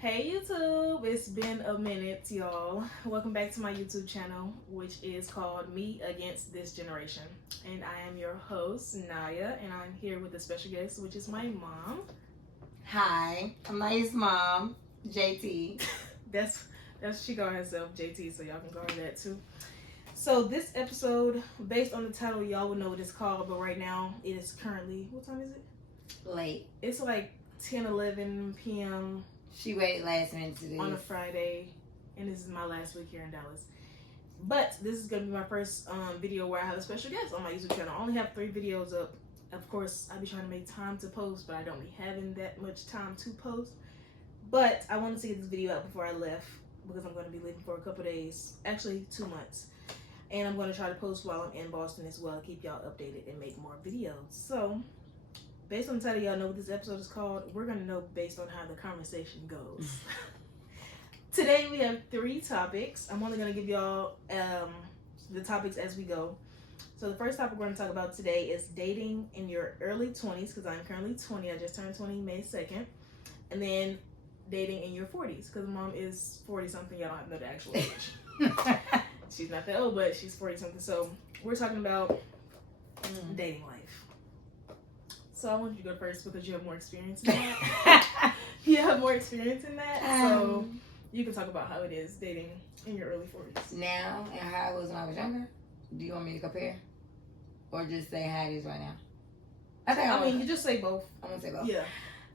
Hey YouTube, it's been a minute, y'all. Welcome back to my YouTube channel, which is called Me Against This Generation. And I am your host, Naya, and I'm here with a special guest, which is my mom. Hi, I'm Naya's mom, JT. That's she called herself JT, so y'all can call her that too. So this episode, based on the title, y'all will know what it's called, but right now it is currently, what time is it? Late. It's like 10-11 p.m. She waited last minute to do on a this. Friday, and this is my last week here in Dallas. But this is gonna be my first video where I have a special guest on my YouTube channel. I only have 3 videos up. Of course, I be trying to make time to post, but I don't be having that much time to post. But I wanted to get this video out before I left because I'm going to be leaving for a couple days, actually 2 months. And I'm going to try to post while I'm in Boston as well, keep y'all updated and make more videos. So, based on the title, y'all know what this episode is called. We're going to know based on how the conversation goes. Today we have 3 topics. I'm only going to give y'all the topics as we go. So the first topic we're going to talk about today is dating in your early 20s, because I'm currently 20. I just turned 20 May 2nd. And then dating in your 40s, because mom is 40 something. Y'all don't have to know the actual age. She's not that old, but she's 40 something. So we're talking about dating life. So I want you to go first because you have more experience in that. You have more experience in that. So you can talk about how it is dating in your early 40s. Now and how it was when I was younger? Do you want me to compare? Or just say how it is right now? I mean, you just say both. I'm going to say both. Yeah.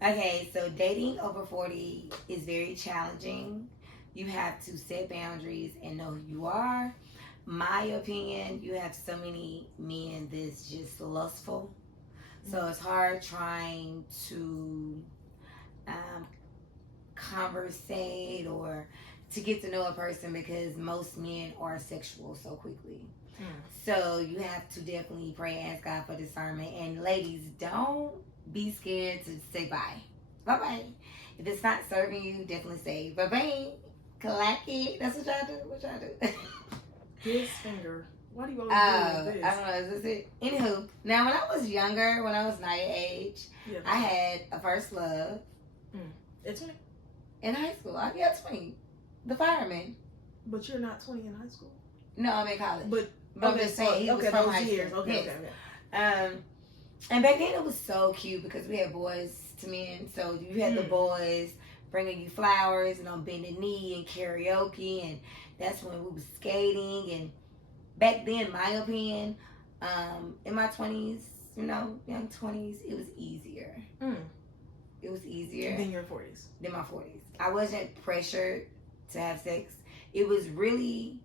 Okay, so dating over 40 is very challenging. You have to set boundaries and know who you are. My opinion, you have so many men that's just lustful. So it's hard trying to conversate or to get to know a person because most men are sexual so quickly. So you have to definitely pray and ask God for discernment. And ladies, don't be scared to say bye. Bye-bye. If it's not serving you, definitely say bye-bye. Clack it. That's what y'all do. What y'all do? This finger. Why do you always do this? I don't know. Is this it? Anywho, now when I was younger, when I was Naya age, Yeah. I had a first love. At 20? In high school. I got 20. The fireman. But you're not 20 in high school. No, I'm in college. But I'm just saying, he was from those high years. school. Okay, Yes. okay. And back then it was so cute because we had boys to men. So you had the boys bringing you flowers and on bended knee and karaoke, and that's when we was skating. And back then, my opinion, in my 20s, young 20s, it was easier. It was easier Than your 40s. Than my 40s. I wasn't pressured to have sex. We was really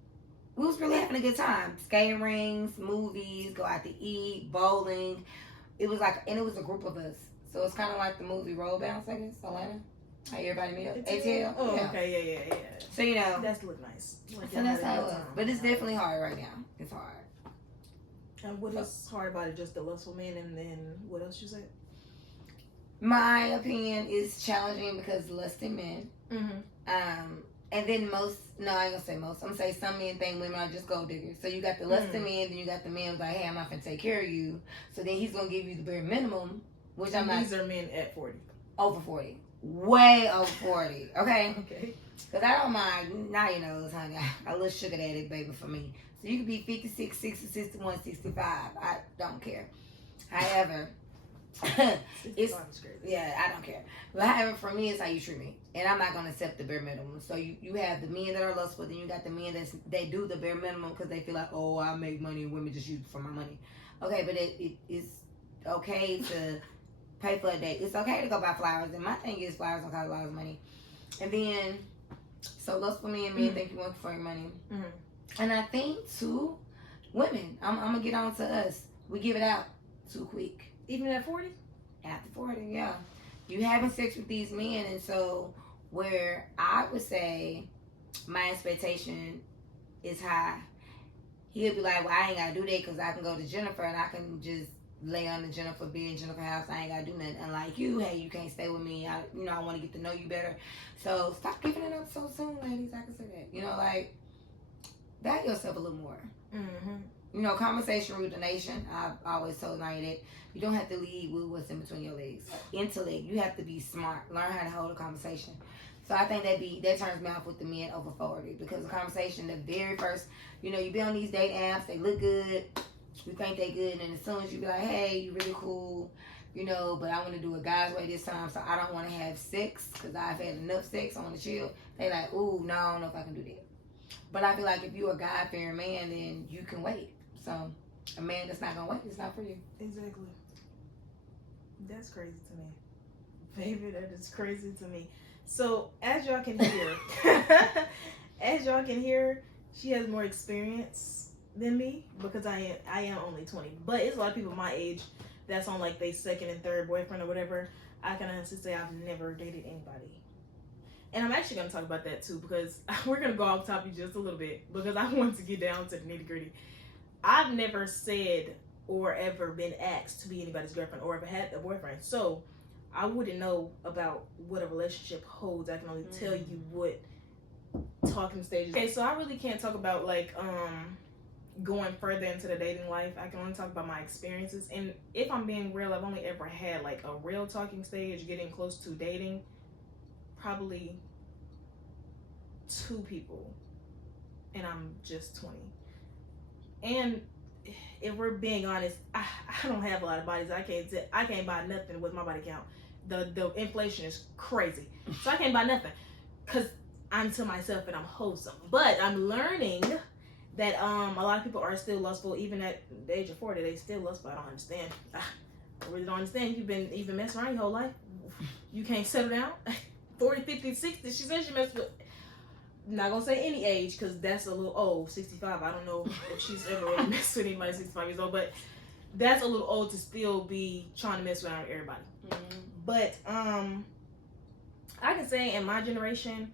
having a good time. Skating rings, movies, go out to eat, bowling. It was like, and it was a group of us. So it's kind of like the movie Roll Bounce, I guess, Atlanta. How everybody meet up. ATL. Oh, yeah. Okay, yeah. So, That's look nice. Like, so that's how it was. But it's definitely hard right now. It's hard. And what is hard about it? Just the lustful men, and then what else you said? My opinion is challenging because lusting men. And then I ain't gonna say most. I'm gonna say some men think women are just gold diggers. So you got the lusting men, then you got the men who's like, hey, I'm not gonna take care of you. So then he's gonna give you the bare minimum, which I'm not. These are men at 40. Over 40. Way over 40. Okay? Okay. Because I don't mind. Now you know, honey. A little sugar daddy, baby, for me. So you could be 56, 60, 61, 65. I don't care. However, it's yeah, I don't care. But however, for me, it's how you treat me, and I'm not gonna accept the bare minimum. So you have the men that are lustful, then you got the men they do the bare minimum because they feel like, oh, I make money and women just use it for my money. Okay, but it's okay to pay for a date. It's okay to go buy flowers, and my thing is flowers don't cost a lot of money. And then so lustful men think you want for your money, and I think too, women. I'm gonna get on to us. We give it out too quick. Even at 40? After 40, yeah. You having sex with these men, and so where I would say my expectation is high, he'll be like, well, I ain't got to do that because I can go to Jennifer and I can just lay on the Jennifer bed in Jennifer house. I ain't got to do nothing. Unlike you, hey, you can't stay with me. I want to get to know you better. So stop giving it up so soon, ladies. I can say that. Like, back yourself a little more. Conversation rule the nation. I've always told Naya that you don't have to lead with what's in between your legs. Intellect. You have to be smart. Learn how to hold a conversation. So I think that turns me off with the men over 40 because the conversation, the very first, you be on these dating apps, they look good, you think they good, and as soon as you be like, hey, you really cool, but I want to do it God's way this time, so I don't want to have sex because I've had enough sex, I want to chill. They like, ooh, no, I don't know if I can do that. But I feel like if you're a God-fearing man, then you can wait. So a man that's not gonna wait is not for you. Exactly. That's crazy to me, baby. That is crazy to me. So as y'all can hear, she has more experience than me because I am only 20. But it's a lot of people my age that's on like their second and third boyfriend or whatever. I can honestly say I've never dated anybody. And I'm actually going to talk about that too because we're going to go off topic just a little bit because I want to get down to the nitty gritty. I've never said or ever been asked to be anybody's girlfriend or ever had a boyfriend. So I wouldn't know about what a relationship holds. I can only tell you what talking stages. Okay, so I really can't talk about like going further into the dating life. I can only talk about my experiences. And if I'm being real, I've only ever had like a real talking stage, getting close to dating, probably 2 people. And I'm just 20. And if we're being honest, I don't have a lot of bodies. I can't buy nothing with my body count. The inflation is crazy. So I can't buy nothing. Because I'm to myself and I'm wholesome. But I'm learning that a lot of people are still lustful, even at the age of 40. They still lustful. I don't understand. I really don't understand. You've been messing around your whole life. You can't settle down. 40, 50, 60. She said she messed with. I'm not gonna say any age because that's a little old. 65. I don't know if she's ever really messed with anybody 65 years old, but that's a little old to still be trying to mess around with everybody. Mm-hmm. But I can say in my generation,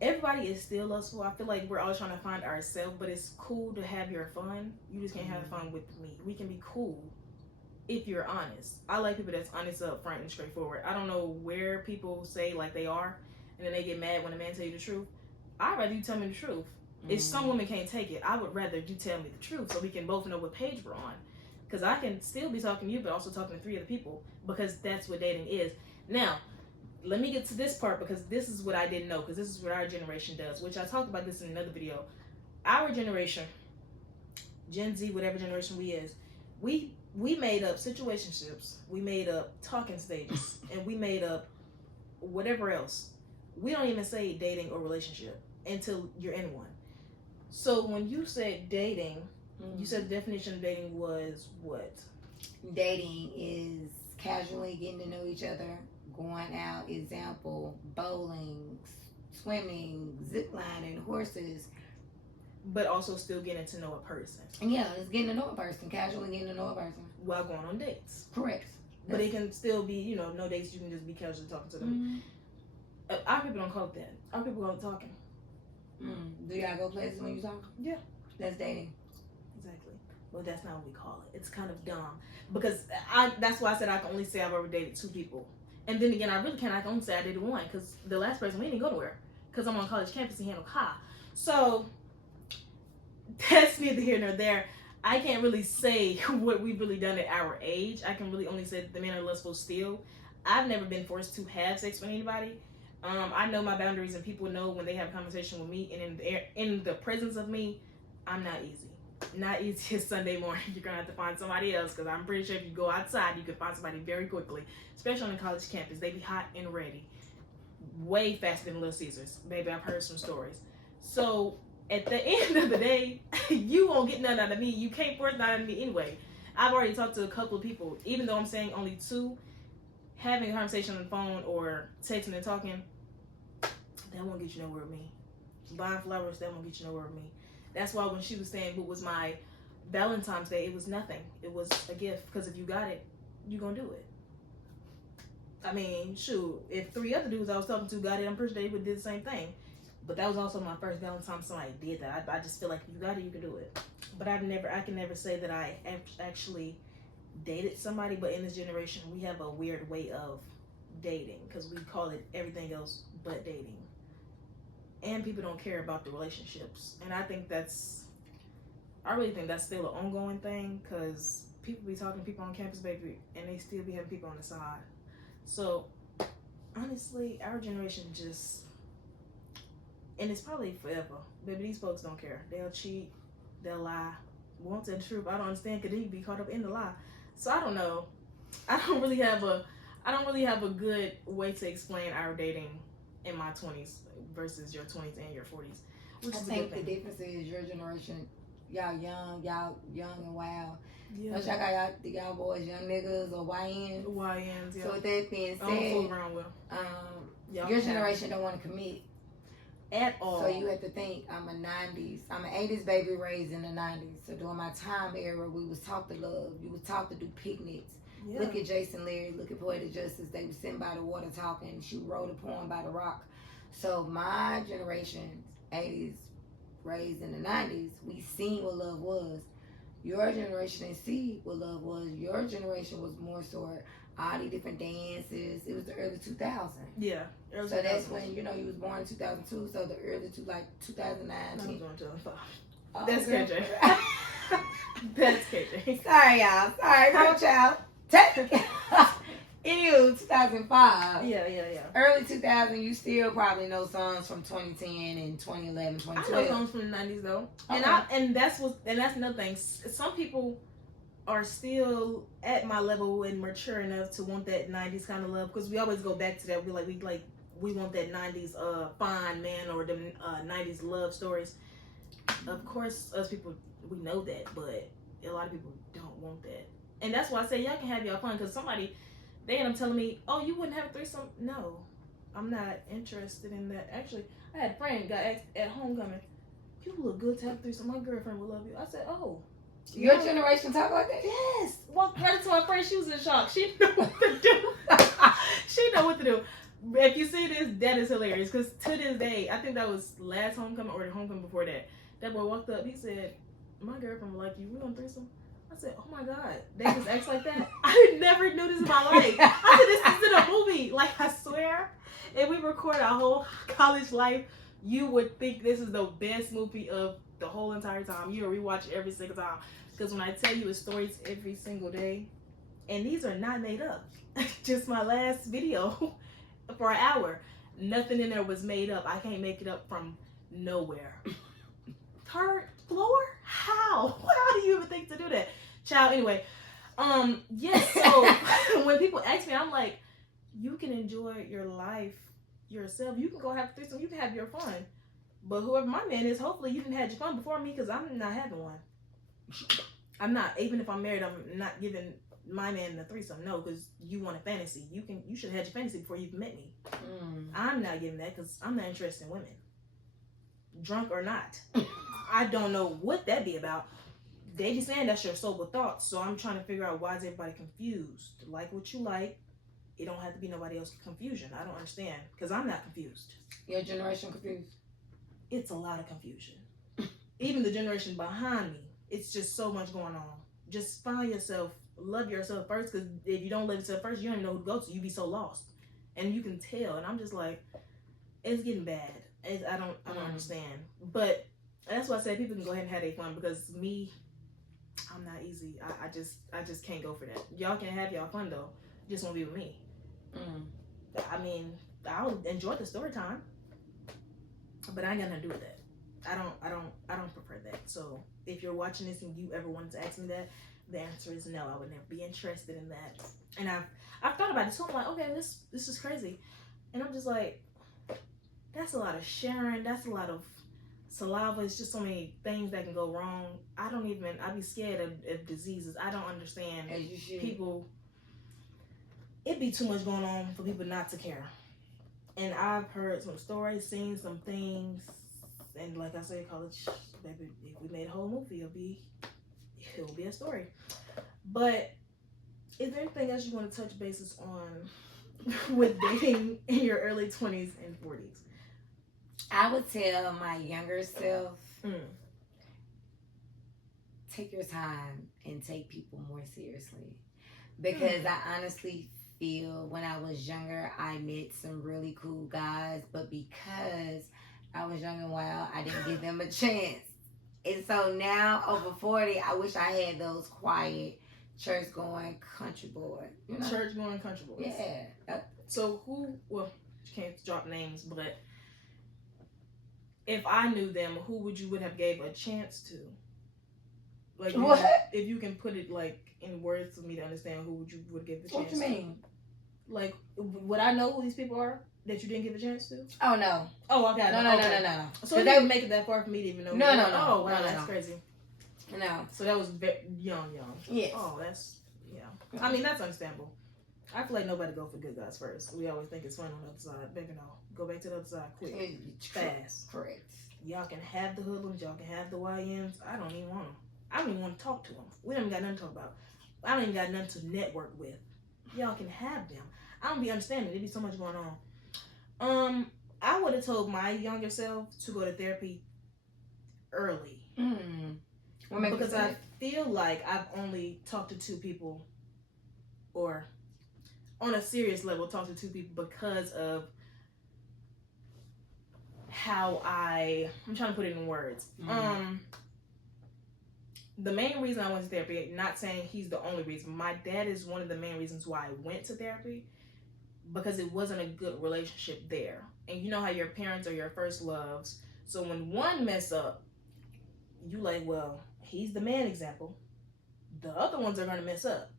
everybody is still lustful. I feel like we're always trying to find ourselves, but it's cool to have your fun. You just can't have fun with me. We can be cool if you're honest. I like people that's honest up front and straightforward. I don't know where people say like they are and then they get mad when a man tell you the truth. I'd rather you tell me the truth. If some women can't take it, I would rather you tell me the truth so we can both know what page we're on. Because I can still be talking to you, but also talking to 3 other people because that's what dating is. Now, let me get to this part because this is what I didn't know because this is what our generation does, which I talked about this in another video. Our generation, Gen Z, whatever generation we is, we made up situationships, we made up talking stages, and we made up whatever else. We don't even say dating or relationship until you're in one. So when you said dating, you said the definition of dating was what? Dating is casually getting to know each other, going out, example, bowling, swimming, ziplining, horses. But also still getting to know a person. Yeah, it's getting to know a person, casually getting to know a person. While going on dates. Correct. But it can still be, no dates, you can just be casually talking to them. Our people don't call it that. Our people call it talking. Do y'all go places when you talk? Yeah. That's dating. Exactly. But that's not what we call it. It's kind of dumb. Because that's why I said I can only say I've ever dated 2 people. And then again, I can only say I dated 1 because the last person, we didn't go nowhere. Because I'm on college campus in Handle High. So, that's neither here nor there. I can't really say what we've really done at our age. I can really only say that the men are lustful still. I've never been forced to have sex with anybody. I know my boundaries and people know when they have a conversation with me and in the presence of me, I'm not easy. Not easy as Sunday morning. You're going to have to find somebody else because I'm pretty sure if you go outside, you can find somebody very quickly. Especially on the college campus. They be hot and ready. Way faster than Little Caesars. Baby, I've heard some stories. So, at the end of the day, you won't get nothing out of me. You can't force nothing out of me anyway. I've already talked to a couple of people. Even though I'm saying only 2, having a conversation on the phone or texting and talking, that won't get you nowhere with me. Buying flowers, that won't get you nowhere with me. That's why when she was saying what was my Valentine's Day, it was nothing. It was a gift. Because if you got it, you gonna do it. I mean, shoot, if 3 other dudes I was talking to got it, I'm pretty sure they would do the same thing. But that was also my first Valentine somebody did that. I just feel like if you got it, you can do it. But I can never say that I actually dated somebody. But in this generation, we have a weird way of dating because we call it everything else but dating. And people don't care about the relationships. And I really think that's still an ongoing thing because people be talking to people on campus, baby, and they still be having people on the side. So, honestly, our generation just, and it's probably forever. Baby, these folks don't care. They'll cheat, they'll lie, won't tell the truth. I don't understand because then you be caught up in the lie. So I don't know. I don't really have a good way to explain our dating in my 20s versus your 20s and your 40s. Which I is think a the good thing. difference is your generation, y'all young and wild. Yeah. Don't y'all got y'all boys young niggas or YNs? YNs, yeah. So with that being I don't fool said, around with. Y'all your can have generation don't want to commit. at all. So you have to think, I'm an 80s baby raised in the 90s. So during my time era, we was taught to love. You was taught to do picnics. Yeah. Look at Jason Leary, look at Poetic Justice. They were sitting by the water talking. She wrote a poem by the rock. So my generation, 80s, raised in the 90s, we seen what love was. Your generation didn't see what love was. Your generation was more so all the different dances. It was the early 2000s. Yeah. So that's when, you was born in 2002, so the early 2009. I was going to 2005. Oh, That's girl. KJ. That's KJ. Sorry, y'all. Sorry, no child. Anywho, 2005. Yeah. Early 2000, you still probably know songs from 2010 and 2011, I 2012. know songs from the 90s though, Okay. and that's another thing. Some people are still at my level and mature enough to want that 90s kind of love, because we always go back to that. We want that 90s fine man or the 90s love stories. Of course, us people, we know that, but a lot of people don't want that, and that's why I say y'all can have y'all fun. Because they end up telling me, "Oh, you wouldn't have a threesome?" No, I'm not interested in that. Actually, I had a friend got asked at homecoming, "You look good to have a threesome. My girlfriend would love you." I said, "Oh." Your generation talk like that? Yes. Walked right into my friend. She was in shock. She didn't know what to do. She know what to do. If you see this, that is hilarious. Because to this day, I think that was last homecoming or the homecoming before that. That boy walked up. He said, "My girlfriend would like you. We on threesome?" I said, "Oh my God, they just act like that." I never knew this in my life. I said, "This is in a movie." Like, I swear, if we record our whole college life, you would think this is the best movie of the whole entire time. You will rewatch it every single time. Because when I tell you it's stories every single day, and these are not made up. Just my last video for an hour. Nothing in there was made up. I can't make it up from nowhere. Third floor? How? How do you even think to do that? Child, anyway. Yes, so when people ask me, I'm like, you can enjoy your life yourself. You can go have a threesome. You can have your fun. But whoever my man is, hopefully you didn't have your fun before me, because I'm not having one. I'm not. Even if I'm married, I'm not giving my man a threesome. No, because you want a fantasy. You should have had your fantasy before you even met me. I'm not giving that because I'm not interested in women. Drunk or not. I don't know what that be about. They be saying that's your sober thoughts, so I'm trying to figure out why is everybody confused. Like what you like, it don't have to be nobody else's confusion. I don't understand, because I'm not confused. Your generation confused? It's a lot of confusion. Even the generation behind me, it's just so much going on. Just find yourself, love yourself first, because if you don't love yourself first, you don't even know who to go to. You be so lost, and you can tell. And I'm just like, it's getting bad. I don't understand. But that's why I said people can go ahead and have their fun, because me, I'm not easy. I just can't go for that. Y'all can have y'all fun though. Just won't be with me. I mean, I'll enjoy the story time, but I ain't got nothing to do with that. I don't prefer that. So if you're watching this and you ever wanted to ask me that, the answer is no. I would never be interested in that. And I've thought about it. So I'm like, okay, this is crazy. And I'm just like, that's a lot of sharing. That's a lot of saliva. It's just so many things that can go wrong. I'd be scared of diseases. I don't understand. As you should. People, it'd be too much going on for people not to care. And I've heard some stories, seen some things, and like I said, college, baby, if we made a whole movie, it'll be a story. But is there anything else you want to touch bases on with dating in your early 20s and 40s? I would tell my younger self, take your time and take people more seriously. Because I honestly feel when I was younger, I met some really cool guys, but because I was young and wild, I didn't give them a chance. And so now, over 40, I wish I had those quiet, church-going country boys. Church-going country boys. Yeah. So who? Well, you can't drop names, but if I knew them, who would have gave a chance to? Like What? If you can put it like in words for me to understand, who would give the chance? What you mean? Like, would I know who these people are that you didn't give a chance to? Oh no. Oh, okay. No. So they would make it that far for me to even know. No. Oh, wow, that's crazy. No. So that was very young. Yes. Oh, that's I mean, that's understandable. I feel like nobody go for good guys first. We always think it's fun on the other side. Baby, no. Go back to the other side quick. Fast. Correct. Y'all can have the hoodlums. Y'all can have the YMs. I don't even want them. I don't even want to talk to them. We don't even got nothing to talk about. I don't even got nothing to network with. Y'all can have them. I don't be understanding. There be so much going on. I would have told my younger self to go to therapy early. Because I feel like I've only talked to 2 people, or on a serious level, talked to 2 people because of how I'm trying to put it in words. The main reason I went to therapy, not saying he's the only reason. My dad is one of the main reasons why I went to therapy, because it wasn't a good relationship there. And you know how your parents are your first loves. So when one mess up, you like, well, he's the man example. The other ones are going to mess up.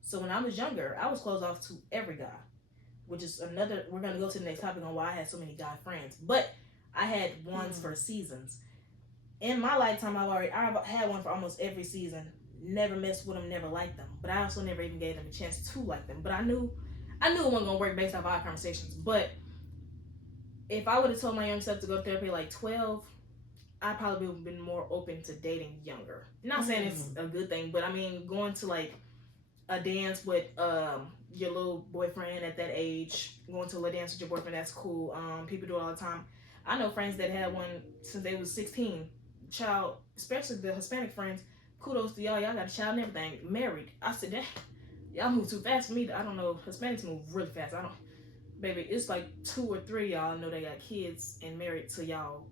So when I was younger, I was closed off to every guy, which is another, we're going to go to the next topic on why I had so many guy friends. But I had ones for seasons. In my lifetime, I've had one for almost every season. Never messed with them, never liked them. But I also never even gave them a chance to like them. But I knew it wasn't going to work based off our conversations. But if I would have told my young self to go to therapy like 12, I probably would have been more open to dating younger. Not saying it's a good thing, but I mean, going to like a dance with your little boyfriend at that age, going to a dance with your boyfriend, that's cool. People do it all the time. I know friends that had one since they was 16. Child, especially the Hispanic friends, kudos to y'all. Y'all got a child and everything, married. I said, that y'all move too fast for me. I don't know. Hispanics move really fast. Baby, it's like 2 or 3 y'all know they got kids and married to y'all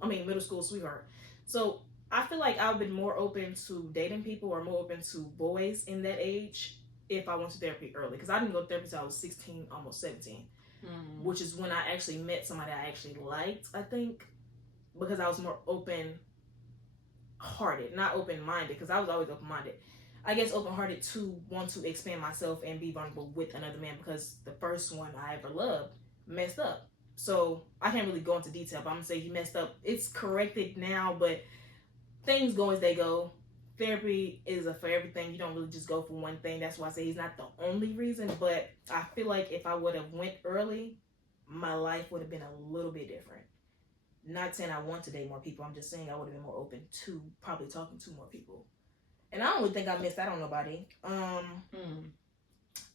middle school sweetheart. So I feel like I've been more open to dating people or more open to boys in that age if I went to therapy early. Because I didn't go to therapy until I was 16, almost 17. Which is when I actually met somebody I actually liked, I think. Because I was more open-hearted, not open-minded. Because I was always open-minded. I guess open-hearted to want to expand myself and be vulnerable with another man. Because the first one I ever loved messed up. So I can't really go into detail, but I'm going to say he messed up. It's corrected now, but things go as they go. Therapy is for everything. You don't really just go for one thing. That's why I say he's not the only reason, but I feel like if I would have went early, my life would have been a little bit different. Not saying I want to date more people. I'm just saying I would have been more open to probably talking to more people. And I don't really think I missed out on nobody.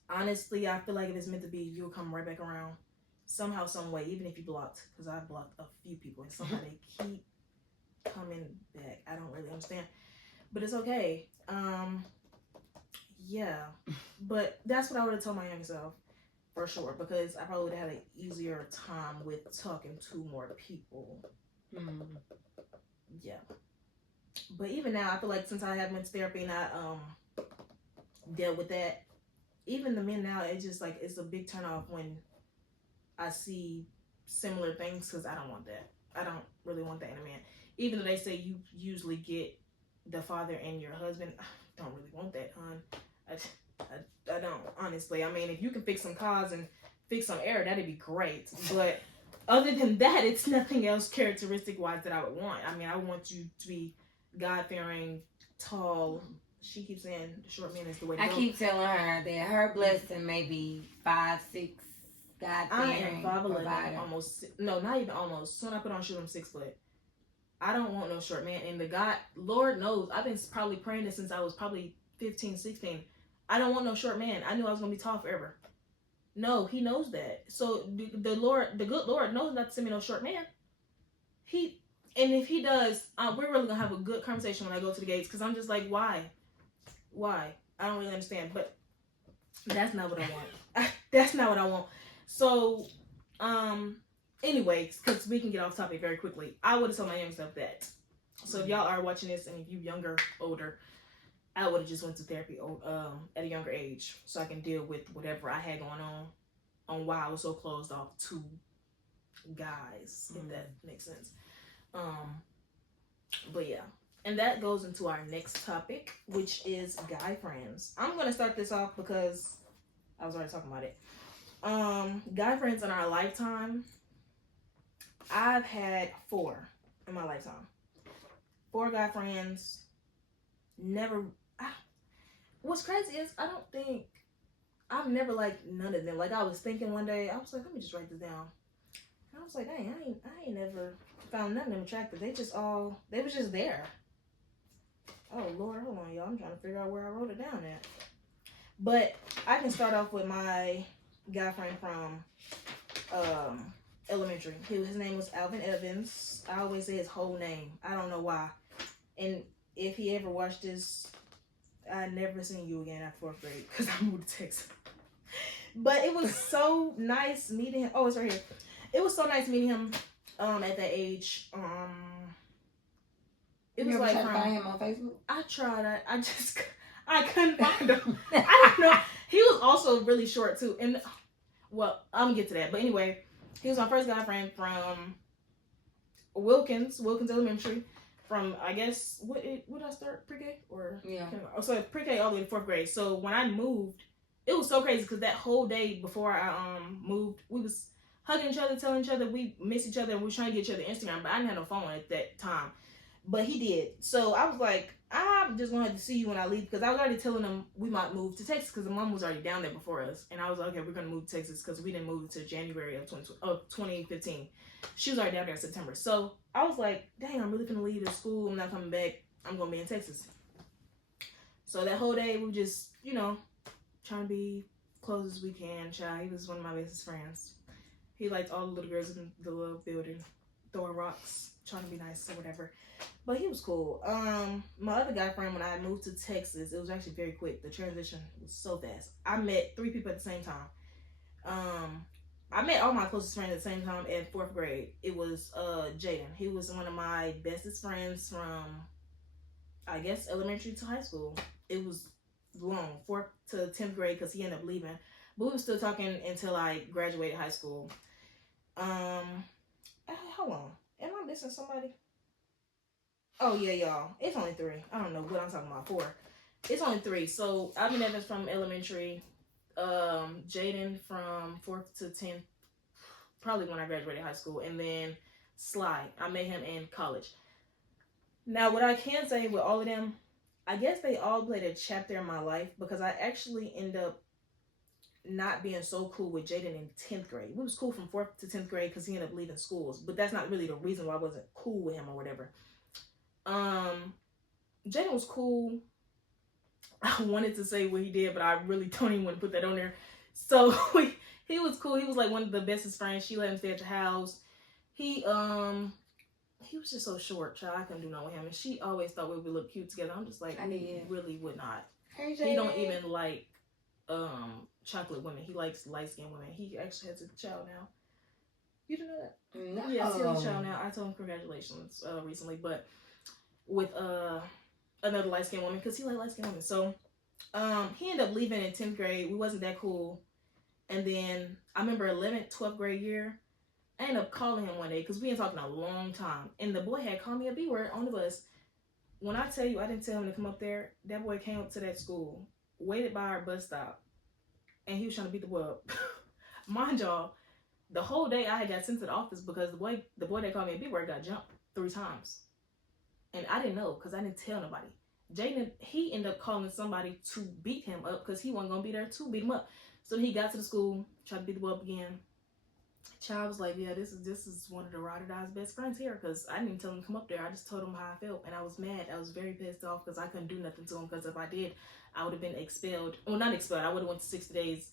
Honestly, I feel like if it's meant to be, you'll come right back around. Somehow, some way, even if you blocked, because I've blocked a few people and somehow they keep coming back. I don't really understand, but it's okay. Yeah, but that's what I would have told my younger self for sure, because I probably would have had an easier time with talking to more people. Yeah, but even now, I feel like since I have went to therapy and I dealt with that, even the men now, it's just like it's a big turn off when I see similar things, because I don't want that. I don't really want that in a man. Even though they say you usually get the father and your husband, I don't really want that, hon. I don't, honestly. I mean, if you can fix some cars and fix some air, that'd be great. But other than that, it's nothing else characteristic-wise that I would want. I mean, I want you to be God-fearing, tall. She keeps saying the short man is the way to go. I keep telling her that her blessing may be 5'6". I am 5'11", almost. No, not even almost. Soon I put on shoes, I'm 6 foot. I don't want no short man. And the God, Lord knows, I've been probably praying this since I was probably 15, 16. I don't want no short man. I knew I was gonna be tall forever. No, He knows that. So the good Lord knows not to send me no short man. And if He does, we're really gonna have a good conversation when I go to the gates, because I'm just like, why? I don't really understand. But that's not what I want. That's not what I want. So, anyways, because we can get off topic very quickly, I would have told my young self that. So if y'all are watching this, and if you younger, older, would have just went to therapy at a younger age so I can deal with whatever I had going on on why I was so closed off to guys, if that makes sense. But yeah. And that goes into our next topic, which is guy friends. I'm gonna start this off because I was already talking about it. Guy friends in our lifetime. I've had 4 in my lifetime. 4 guy friends. Never. What's crazy is I've never liked none of them. Like, I was thinking one day, I was like, let me just write this down. And I was like, dang, I ain't never found none of them attractive. They was just there. Oh Lord, hold on, y'all. I'm trying to figure out where I wrote it down at. But I can start off with my guy friend from elementary. His name was Alvin Evans. I always say his whole name. I don't know why. And if he ever watched this, I never seen you again after 4th grade because I moved to Texas. But it was so nice meeting him. Oh, it's right here. It was so nice meeting him at that age. It was like tried to find him on Facebook? I tried. I couldn't find him. I don't know. He was also really short too. And well, I'm gonna get to that. But anyway, he was my first guy friend from Wilkins Elementary. From, I guess, would I start pre-K or yeah? So pre-K all the way to 4th grade. So when I moved, it was so crazy because that whole day before I moved, we was hugging each other, telling each other we miss each other, and we was trying to get each other Instagram. But I didn't have no phone at that time. But he did. So I was like, I'm just going to see you when I leave, because I was already telling him we might move to Texas because the mom was already down there before us. And I was like, okay, we're going to move to Texas because we didn't move until January of 2015. She was already down there in September. So I was like, dang, I'm really going to leave this school. I'm not coming back. I'm going to be in Texas. So that whole day, we were just, trying to be close as we can. Child, he was one of my bestest friends. He liked all the little girls in the little building, throwing rocks, trying to be nice or whatever. But he was cool. My other guy friend, when I moved to Texas, it was actually very quick. The transition was so fast. I met 3 people at the same time. I met all my closest friends at the same time in 4th grade. It was Jaden. He was one of my bestest friends from, I guess, elementary to high school. It was long, 4th to 10th grade, because he ended up leaving. But we were still talking until I graduated high school. Hold on. Am I missing somebody? Oh, yeah, y'all. It's only 3. I don't know what I'm talking about. 4. It's only 3. So, Alvin Evans from elementary. Jaden from 4th to 10th. Probably when I graduated high school. And then Sly. I met him in college. Now, what I can say with all of them, I guess they all played a chapter in my life, because I actually end up not being so cool with Jaden in 10th grade. We was cool from 4th to 10th grade because he ended up leaving schools. But that's not really the reason why I wasn't cool with him or whatever. Jaden was cool. I wanted to say what he did, but I really don't even want to put that on there. So he was cool. He was like one of the bestest friends. She let him stay at the house. He was just so short, child. I couldn't do nothing with him. And she always thought we would look cute together. I'm just like, really would not. Hey, Jaden. He don't even like chocolate women. He likes light-skinned women. He actually has a child now. You didn't know that? No. Yes, he has a child now. I told him congratulations recently, but with another light-skinned woman, because he liked light-skinned women. So he ended up leaving in 10th grade. We wasn't that cool. And then I remember 11th, 12th grade year, I ended up calling him one day because we ain't talking a long time. And the boy had called me a B-word on the bus. When I tell you I didn't tell him to come up there, that boy came up to that school, waited by our bus stop, and he was trying to beat the boy up. Mind y'all, the whole day I had got sent to the office because the boy that called me a B-word got jumped 3 times. And I didn't know because I didn't tell nobody. Jaden, he ended up calling somebody to beat him up because he wasn't going to be there to beat him up. So he got to the school, tried to beat the boy up again. Child was like, yeah, this is one of the ride or die's best friends here, because I didn't even tell him to come up there. I just told him how I felt, and I was mad. I was very pissed off because I couldn't do nothing to him, because if I did, I would have been expelled. Well, not expelled. I would have went to 60 days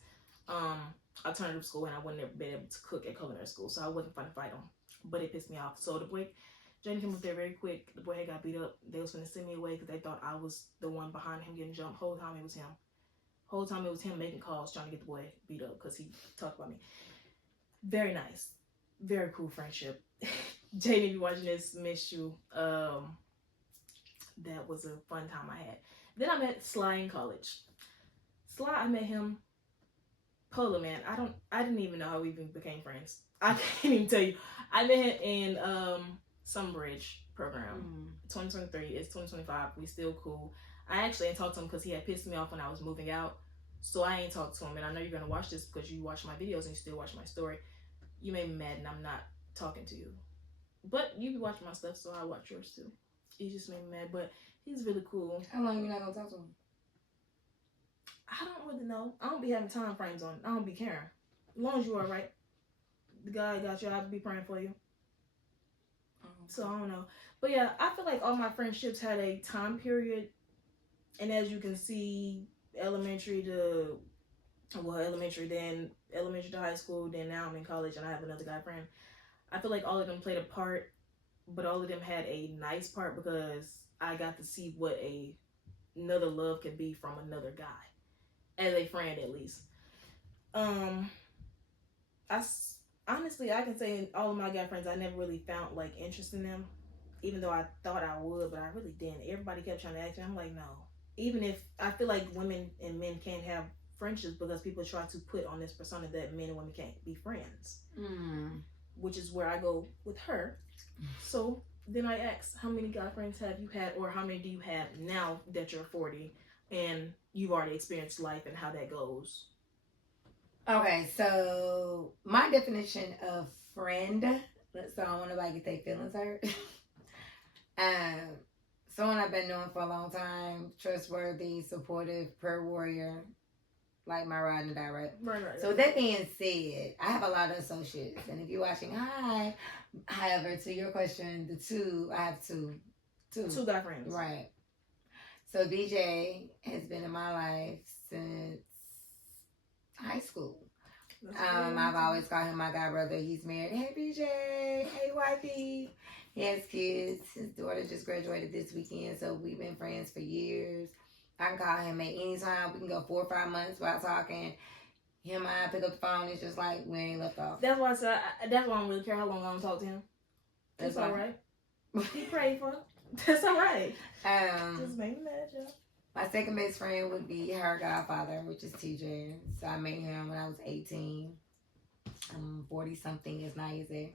alternative school, and I wouldn't have been able to cook at culinary school, so I wasn't going to fight him. But it pissed me off. So the boy, Jaden came up there very quick. The boy had got beat up. They was going to send me away because they thought I was the one behind him getting jumped. Whole time it was him. Whole time it was him making calls trying to get the boy beat up because he talked about me. Very nice. Very cool friendship. Jaden, if you're watching this, miss you. That was a fun time I had. Then I met Sly in college. Sly, I met him Polo, man, I didn't even know how we even became friends. I can't even tell you. I met him in Sunbridge program. 2023. It's 2025. We still cool. I actually ain't talked to him because he had pissed me off when I was moving out. So I ain't talked to him, and I know you're gonna watch this because you watch my videos and you still watch my story. You made me mad, and I'm not talking to you. But you be watching my stuff, so I watch yours too. He just made me mad, but he's really cool. How long you not gonna talk to him? I don't really know. I don't be having time frames on. I don't be caring. As long as you are right. The guy got you. I'll be praying for you. So I don't know. But yeah, I feel like all my friendships had a time period. And as you can see, elementary to high school, then now I'm in college and I have another guy friend. I feel like all of them played a part, but all of them had a nice part because I got to see what another love can be from another guy. As a friend, at least. Honestly, I can say all of my guy friends, I never really found like interest in them, even though I thought I would, but I really didn't. Everybody kept trying to ask me. I'm like, no. Even if I feel like women and men can't have friendships because people try to put on this persona that men and women can't be friends, which is where I go with her. So then I ask, how many guy friends have you had, or how many do you have now that you're 40 and you've already experienced life and how that goes? Okay, so my definition of friend, so I don't want nobody to get their feelings hurt. Someone I've been knowing for a long time, trustworthy, supportive, prayer warrior, like my ride and die, right? Right. So with that being said, I have a lot of associates, and if you're watching, hi. However, to your question, I have two guy friends. Right. So BJ has been in my life since high school. I've always called him my guy brother. He's married. Hey BJ, hey wifey. He has kids. His daughter just graduated this weekend, so we've been friends for years. I can call him at any time. We can go 4 or 5 months without talking. Him and I pick up the phone. It's just like we ain't left off. That's why I said that's why I don't really care how long I don't talk to him. That's all right. He prayed for. That's all right. Just make me mad, y'all. My second best friend would be her godfather, which is TJ. So I met him when I was 18. I'm 40-something is now he's there.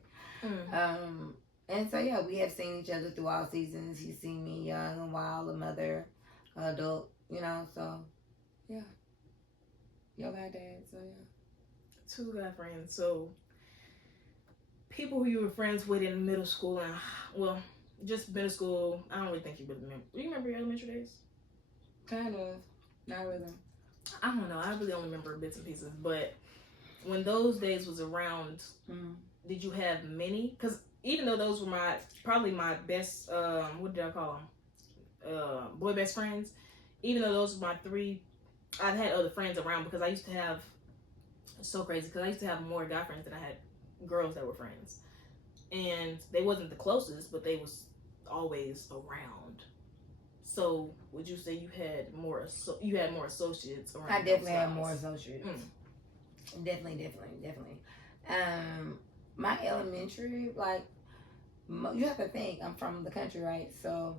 And so, yeah, we have seen each other through all seasons. He's seen me young and wild, a mother, adult, so, yeah. Yo, my dad, so, yeah. Two guy friends. So, people who you were friends with in middle school and, well, just middle school, I don't really think you would remember. Do you remember your elementary days? Kind of. Not really. I don't know. I really only remember bits and pieces. But when those days was around, did you have many? Because even though those were probably my best, what did I call them? Boy best friends. Even though those were my 3, I've had other friends around because I used to have, it's so crazy, because I used to have more guy friends than I had girls that were friends. And they wasn't the closest, but they was always around. So, would you say you had more associates around? I definitely had more associates. Definitely. My elementary, like, you have to think, I'm from the country, right? So,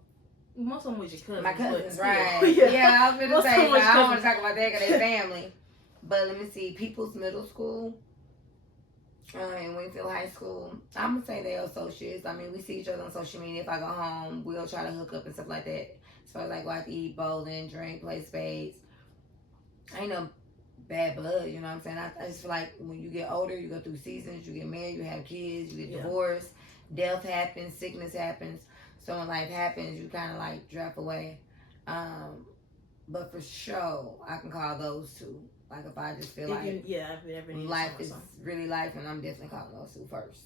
most of them was your cousins. My cousins, right? Yeah, I was gonna say, but I don't want to talk about that because they're family. But let me see, People's Middle School, in Wingfield High School, I'm gonna say they're associates. I mean, we see each other on social media. If I go home, we'll try to hook up and stuff like that. So like go out to eat, bowling, drink, play spades. I ain't no bad blood, you know what I'm saying? I just feel like when you get older, you go through seasons, you get married, you have kids, you get divorced, death happens, sickness happens. So when life happens, you kind of like drop away. But for sure, I can call those two. Like if I just feel like life is really life, and I'm definitely calling those two first.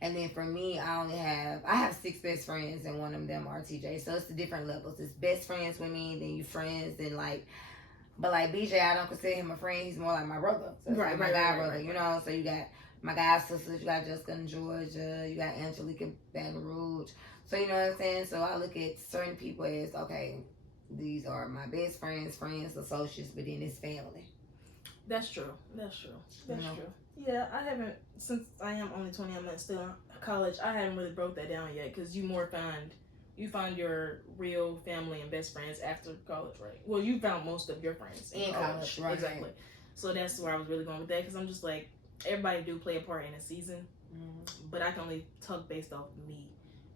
And then for me, I have 6 best friends, and one of them are TJ. So it's the different levels. It's best friends with me, then you friends, then like, but like BJ, I don't consider him a friend. He's more like my brother. So it's like my guy brother, you know. So you got my guy sisters, you got Jessica in Georgia, you got Angelique in Baton Rouge. So you know what I'm saying? So I look at certain people as, okay, these are my best friends, associates, but then it's family. That's true. True. Yeah, I haven't, since I am only 20, I'm still in college, I haven't really broke that down yet, because you find your real family and best friends after college, right? Well, you found most of your friends in college, right? Exactly. So that's where I was really going with that, because I'm just like, everybody do play a part in a season, but I can only talk based off of me,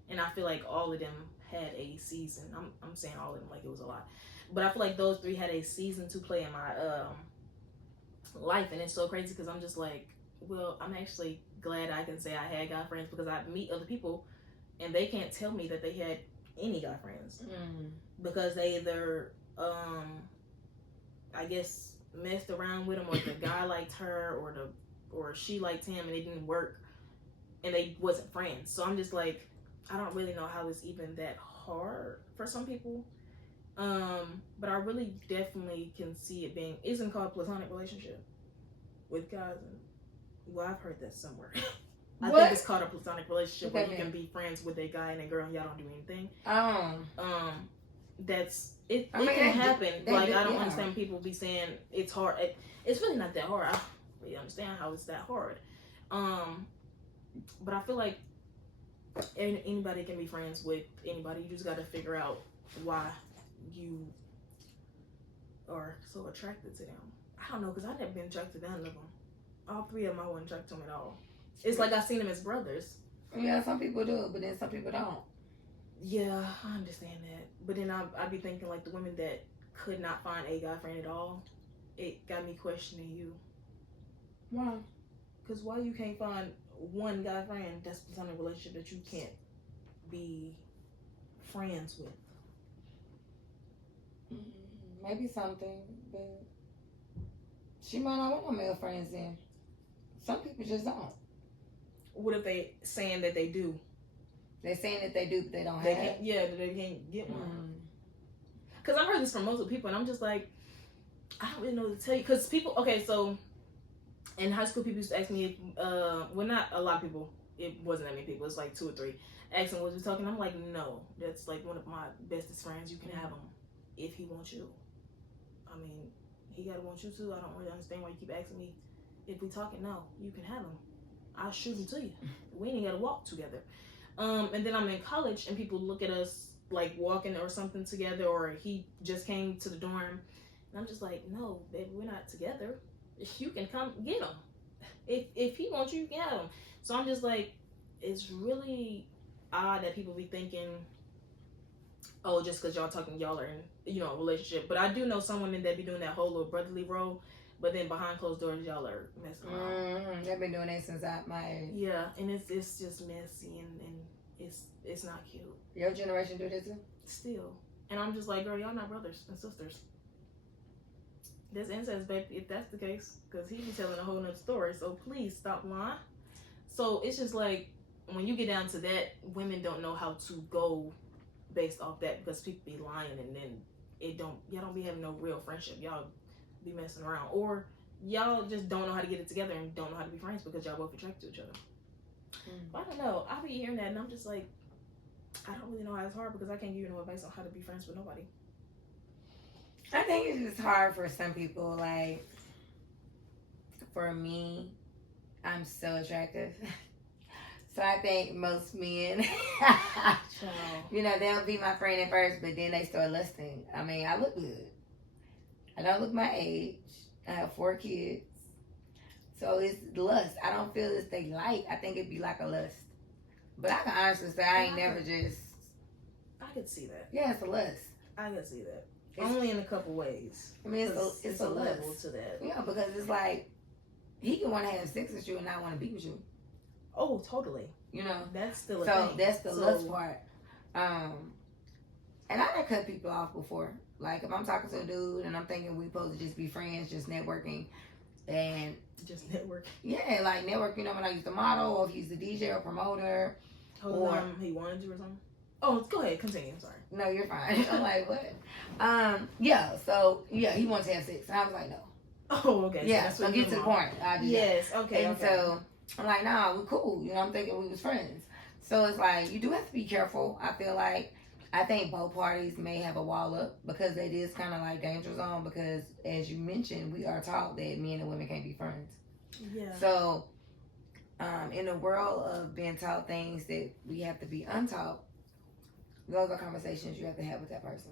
and I feel like all of them had a season. I'm saying all of them like it was a lot, but I feel like those 3 had a season to play in my life, and it's so crazy because I'm just like, well, I'm actually glad I can say I had guy friends, because I meet other people and they can't tell me that they had any guy friends because they either I guess messed around with him, or the guy liked her, or she liked him and it didn't work and they wasn't friends. So I'm just like, I don't really know how it's even that hard for some people. But I really definitely can see it being, isn't called platonic relationship with guys, and well, I've heard that somewhere. I think it's called a platonic relationship where you can be friends with a guy and a girl and y'all don't do anything. That's it. It can happen. Like, I don't understand people be saying it's hard. It's really not that hard. I don't really understand how it's that hard. But I feel like anybody can be friends with anybody. You just got to figure out why you are so attracted to them. I don't know, because I've never been attracted to none of them. All 3 of them I wasn't attracted to them at all. It's like I seen them as brothers. Yeah, some people do, but then some people don't. Yeah, I understand that. But then I be thinking, like, the women that could not find a guy friend at all, it got me questioning you. Why? Because why you can't find one guy friend that's in a relationship that you can't be friends with? Maybe something, but she might not want no male friends then. Some people just don't. What if they saying that they do? They're saying that they do, but they don't They have. can't, yeah, they can't get one. Because I've heard this from multiple people, and I'm just like, I don't really know what to tell you. Because people, okay, so in high school, people used to ask me, if, well, not a lot of people. It wasn't that many people. It's like 2 or 3. Asking, was we talking? I'm like, no. That's like one of my bestest friends. You can have him if he wants you. I mean, he gotta want you too. I don't really understand why you keep asking me if we talking. No, you can have him. I'll shoot him to you. We ain't gotta walk together. And then I'm in college and people look at us like walking or something together, or he just came to the dorm, and I'm just like, no, baby, we're not together. You can come get him. If he wants you, you can have him. So I'm just like, it's really odd that people be thinking, oh, just because y'all talking, y'all are in, a relationship. But I do know some women that be doing that whole little brotherly role, but then behind closed doors, y'all are messing around. They've been doing that since my age. Yeah, and it's just messy, and it's not cute. Your generation do that too? Still. And I'm just like, girl, y'all not brothers and sisters. That's incest, baby, if that's the case, because he be telling a whole nother story, so please stop lying. So it's just like, when you get down to that, women don't know how to go based off that, because people be lying, and then y'all don't be having no real friendship. Y'all be messing around, or y'all just don't know how to get it together and don't know how to be friends because y'all both attracted to each other. But I don't know, I be hearing that and I'm just like, I don't really know how it's hard, because I can't give you no advice on how to be friends with nobody. I think it's just hard for some people. Like, for me, I'm so attractive. So I think most men, they'll be my friend at first, but then they start lusting. I mean, I look good. I don't look my age. I have 4 kids. So it's lust. I don't feel it's they like. I think it'd be like a lust. But I can honestly say I ain't never just... I could see that. Yeah, it's a lust. I could see that. Only in a couple ways. I mean, it's a lust. level to that. Yeah, because it's like, he can want to have sex with you and not want to be with you. Oh, totally. That's still a thing. So that's the lust part. And I done cut people off before. Like, if I'm talking to a dude and I'm thinking we supposed to just be friends, just networking, and just network. Yeah, like network. When I used to model, or if he's a DJ or promoter, or he wanted you or something. Oh, go ahead, continue. I'm sorry. No, you're fine. I'm like, what? Yeah. So yeah, he wants to have sex, and I was like, no. Oh, okay. Yeah. So get to the point. Yes. Okay. And so I'm like, nah, we're cool. I'm thinking we was friends. So it's like, you do have to be careful. I think both parties may have a wall up, because it is kind of like danger zone, because as you mentioned, we are taught that men and women can't be friends. Yeah. So in the world of being taught things that we have to be untaught, those are conversations you have to have with that person.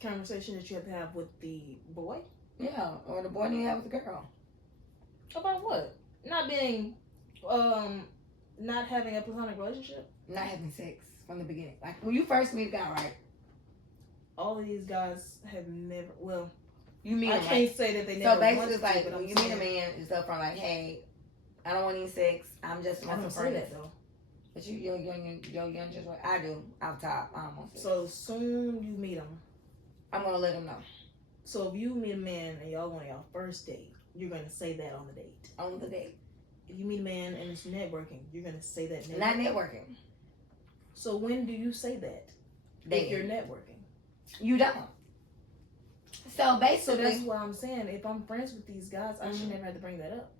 Conversation that you have to have with the boy? Yeah, or the boy need to have with the girl. About what? Not being, not having a platonic relationship. Not having sex from the beginning. Like when you first meet a guy, right? All of these guys have never. Well, You meet I him, can't right? say that they So never. basically, wanted it's to, like but when I'm you meet a saying- man, it's up front like, hey, I don't want any sex. I'm just I want don't some say friends. that though. But you're young, just what I do. Out top, I almost. So soon you meet him. I'm gonna let him know So if you meet a man and y'all on your first date, you're gonna say that on the date. on the date. If you meet a man and it's networking, you're gonna say that. Not networking. So when do you say that? If you're networking. You don't. So So basically, that's why I'm saying if I'm friends with these guys, I should never have to bring that up.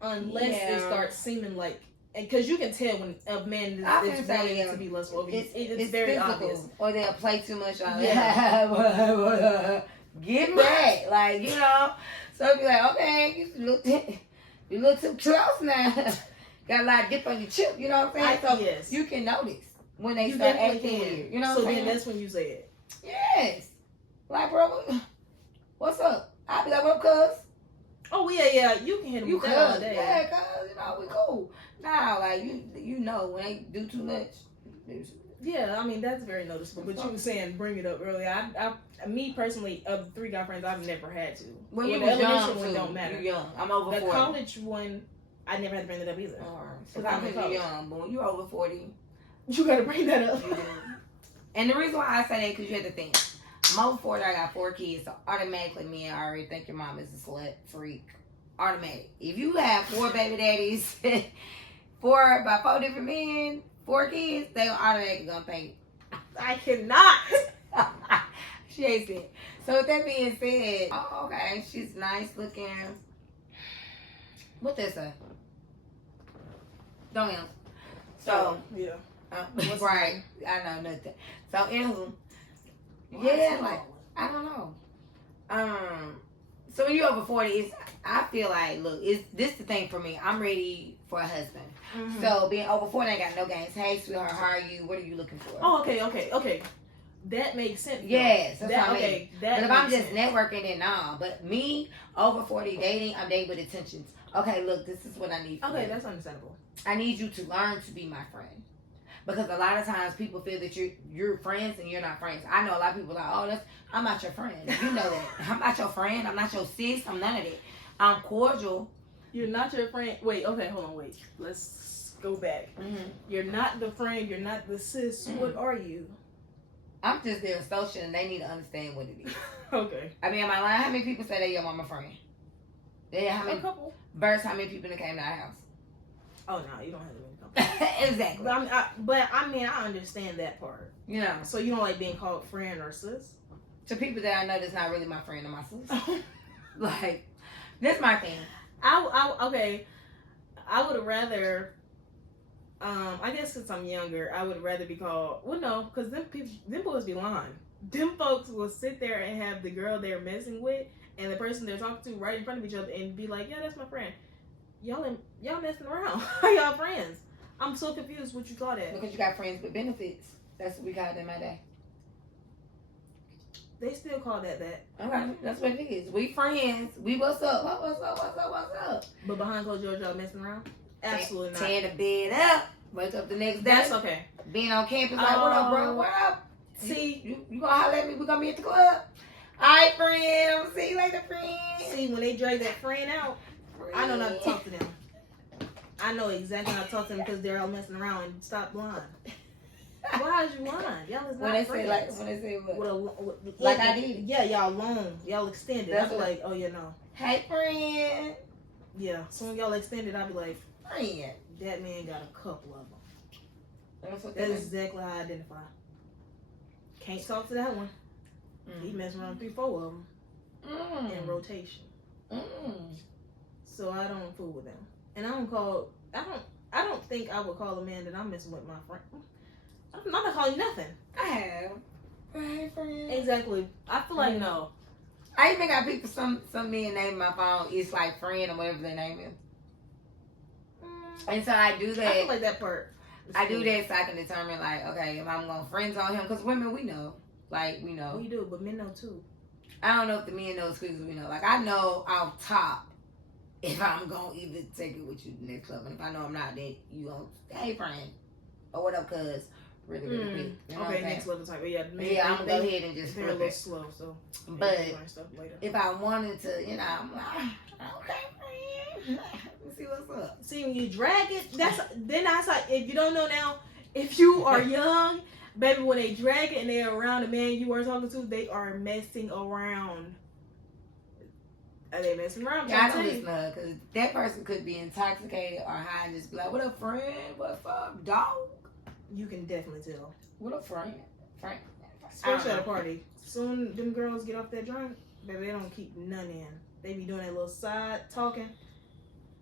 Unless it Yeah. starts seeming like, because you can tell when a man I is can say, wanting yeah, to be lustful. It's it's very physical, obvious. or they'll play too much on Yeah. Get back, like you know. So be like, okay, you look too close now. Got a lot of dip on your chip, you know what I'm saying? So yes. you can notice when they You start definitely acting can. weird. You know So what I'm then saying? that's when you say it. Yes. Like, bro, what's up? I'll be like, what up, cuz? Oh yeah, you can hit him You with that all cuz. day. Yeah, cuz, you know, we cool. Nah, like, you know, when they do too much. Yeah, I mean that's very noticeable. But you were saying bring it up earlier. Me personally, of the 3 guy friends, I've never had to. Well, you the was young, elementary one too. don't matter. You young. I'm over The 40. college one, I never had to bring that up either. Because I'm I'm in pretty college. young, but when you're over 40, You gotta bring that up. you do. And the reason why I say that, because you have to think. I'm over 40, I got 4 kids, so automatically me, I already think your mom is a slut, freak. Automatic. If you have 4 baby daddies, 4 by 4 different men, 4 kids, they automatically gonna think. I cannot. She hates it. So with that being said, oh, okay, she's nice looking. What this say? Don't answer. So, yeah. what's right? I know nothing. So anywho, yeah, like I don't know. So when you're over 40, I feel like, look, this the thing for me. I'm ready for a husband. Mm-hmm. So being over 40, I ain't got no games. Hey, sweetheart, how are you? What are you looking for? Oh, okay. That makes sense. Yes, that's that, what I mean. okay. That But if I'm makes just sense. networking, then nah. But me, over 40 dating, I'm dating with intentions. Okay, look, this is what I need. Okay, that's understandable. I need you to learn to be my friend. Because a lot of times people feel that you're friends and you're not friends. I know a lot of people are like, I'm not your friend. You know that. I'm not your friend. I'm not your sis. I'm none of that. I'm cordial. You're not your friend. Wait, okay, hold on, wait. Let's go back. Mm-hmm. You're not the friend. You're not the sis. Mm-hmm. What are you? I'm just their social and they need to understand what it is. Okay. I mean, am I lying? How many people say they your mama friend? Yeah, how A many? couple. Versus how many people that came to our house? Oh no, you don't have to be a couple. Exactly. But I mean, I understand that part. You know, So you don't like being called friend or sis? to people that I know that's not really my friend or my sister. Like, that's my thing. Okay. I would rather. I guess since I'm younger, I would rather be called. Well, no, because them boys be lying. Them folks will sit there and have the girl they're messing with and the person they're talking to right in front of each other and be like, "Yeah, that's my friend." Y'all messing around. How y'all friends? I'm so confused. What you call that? Because you got friends with benefits. That's what we call them my day. They still call that. Okay, that's what it is. We friends. We what's up? What's up? But behind closed doors, y'all messing around? Absolutely not. Tear the bed up. Wake up the next day. That's okay. Being on campus like, what up, bro? What up? See, You gonna holler at me? We gonna be at the club? Alright, friend. I'm gonna see you later, friend. see, when they drag that friend out, I know not to talk to them. I know exactly how to talk to them because they're all messing around and stop blind. Why is you lying? Y'all is not When they friends. say like, when they say what? With Like I did. Yeah, y'all long. Y'all extended. That's I'll be what- like, oh yeah, no. Hey, friend. Yeah. So when y'all extended, I'll be like, Friend. that man got a couple of them. That's what That's that is. exactly how I identify. Can't talk to that one. He messing around 3-4 of them in rotation. So I don't fool with them. And I don't think I would call a man that I'm messing with my friend. I'm not gonna call you nothing. I have. Hey, friend. Exactly. I feel like no. I even got people, some men name my phone. It's like friend or whatever their name is. And so I do that. I feel like that part. I do that so I can determine, like, okay, if I'm going to friend zone him. Because women, we know. Like, we know. We do, but men know too. I don't know if the men know as quick as we know. Like, I know off top if I'm going to either take it with you to the next level. And if I know I'm not, then you going to, hey, friend, or what up, cuz, really quick. You know okay, next level type. But yeah, I'm going to go ahead and just they're a flip little it. slow, so. But stuff later. if I wanted to, you know, I'm like, okay, friend, let's see what's up. See, when you drag it, that's like, if you don't know now, if you are young, baby, when they drag it and they're around the man you are talking to, they are messing around. Are they messing around? Yeah, I don't listen to her because that person could be intoxicated or high and just be like, what up, friend? What's up, dog? You can definitely tell. What up, friend? Friend. Especially at a party. Soon them girls get off that drink, baby, they don't keep none in. They be doing that little side talking.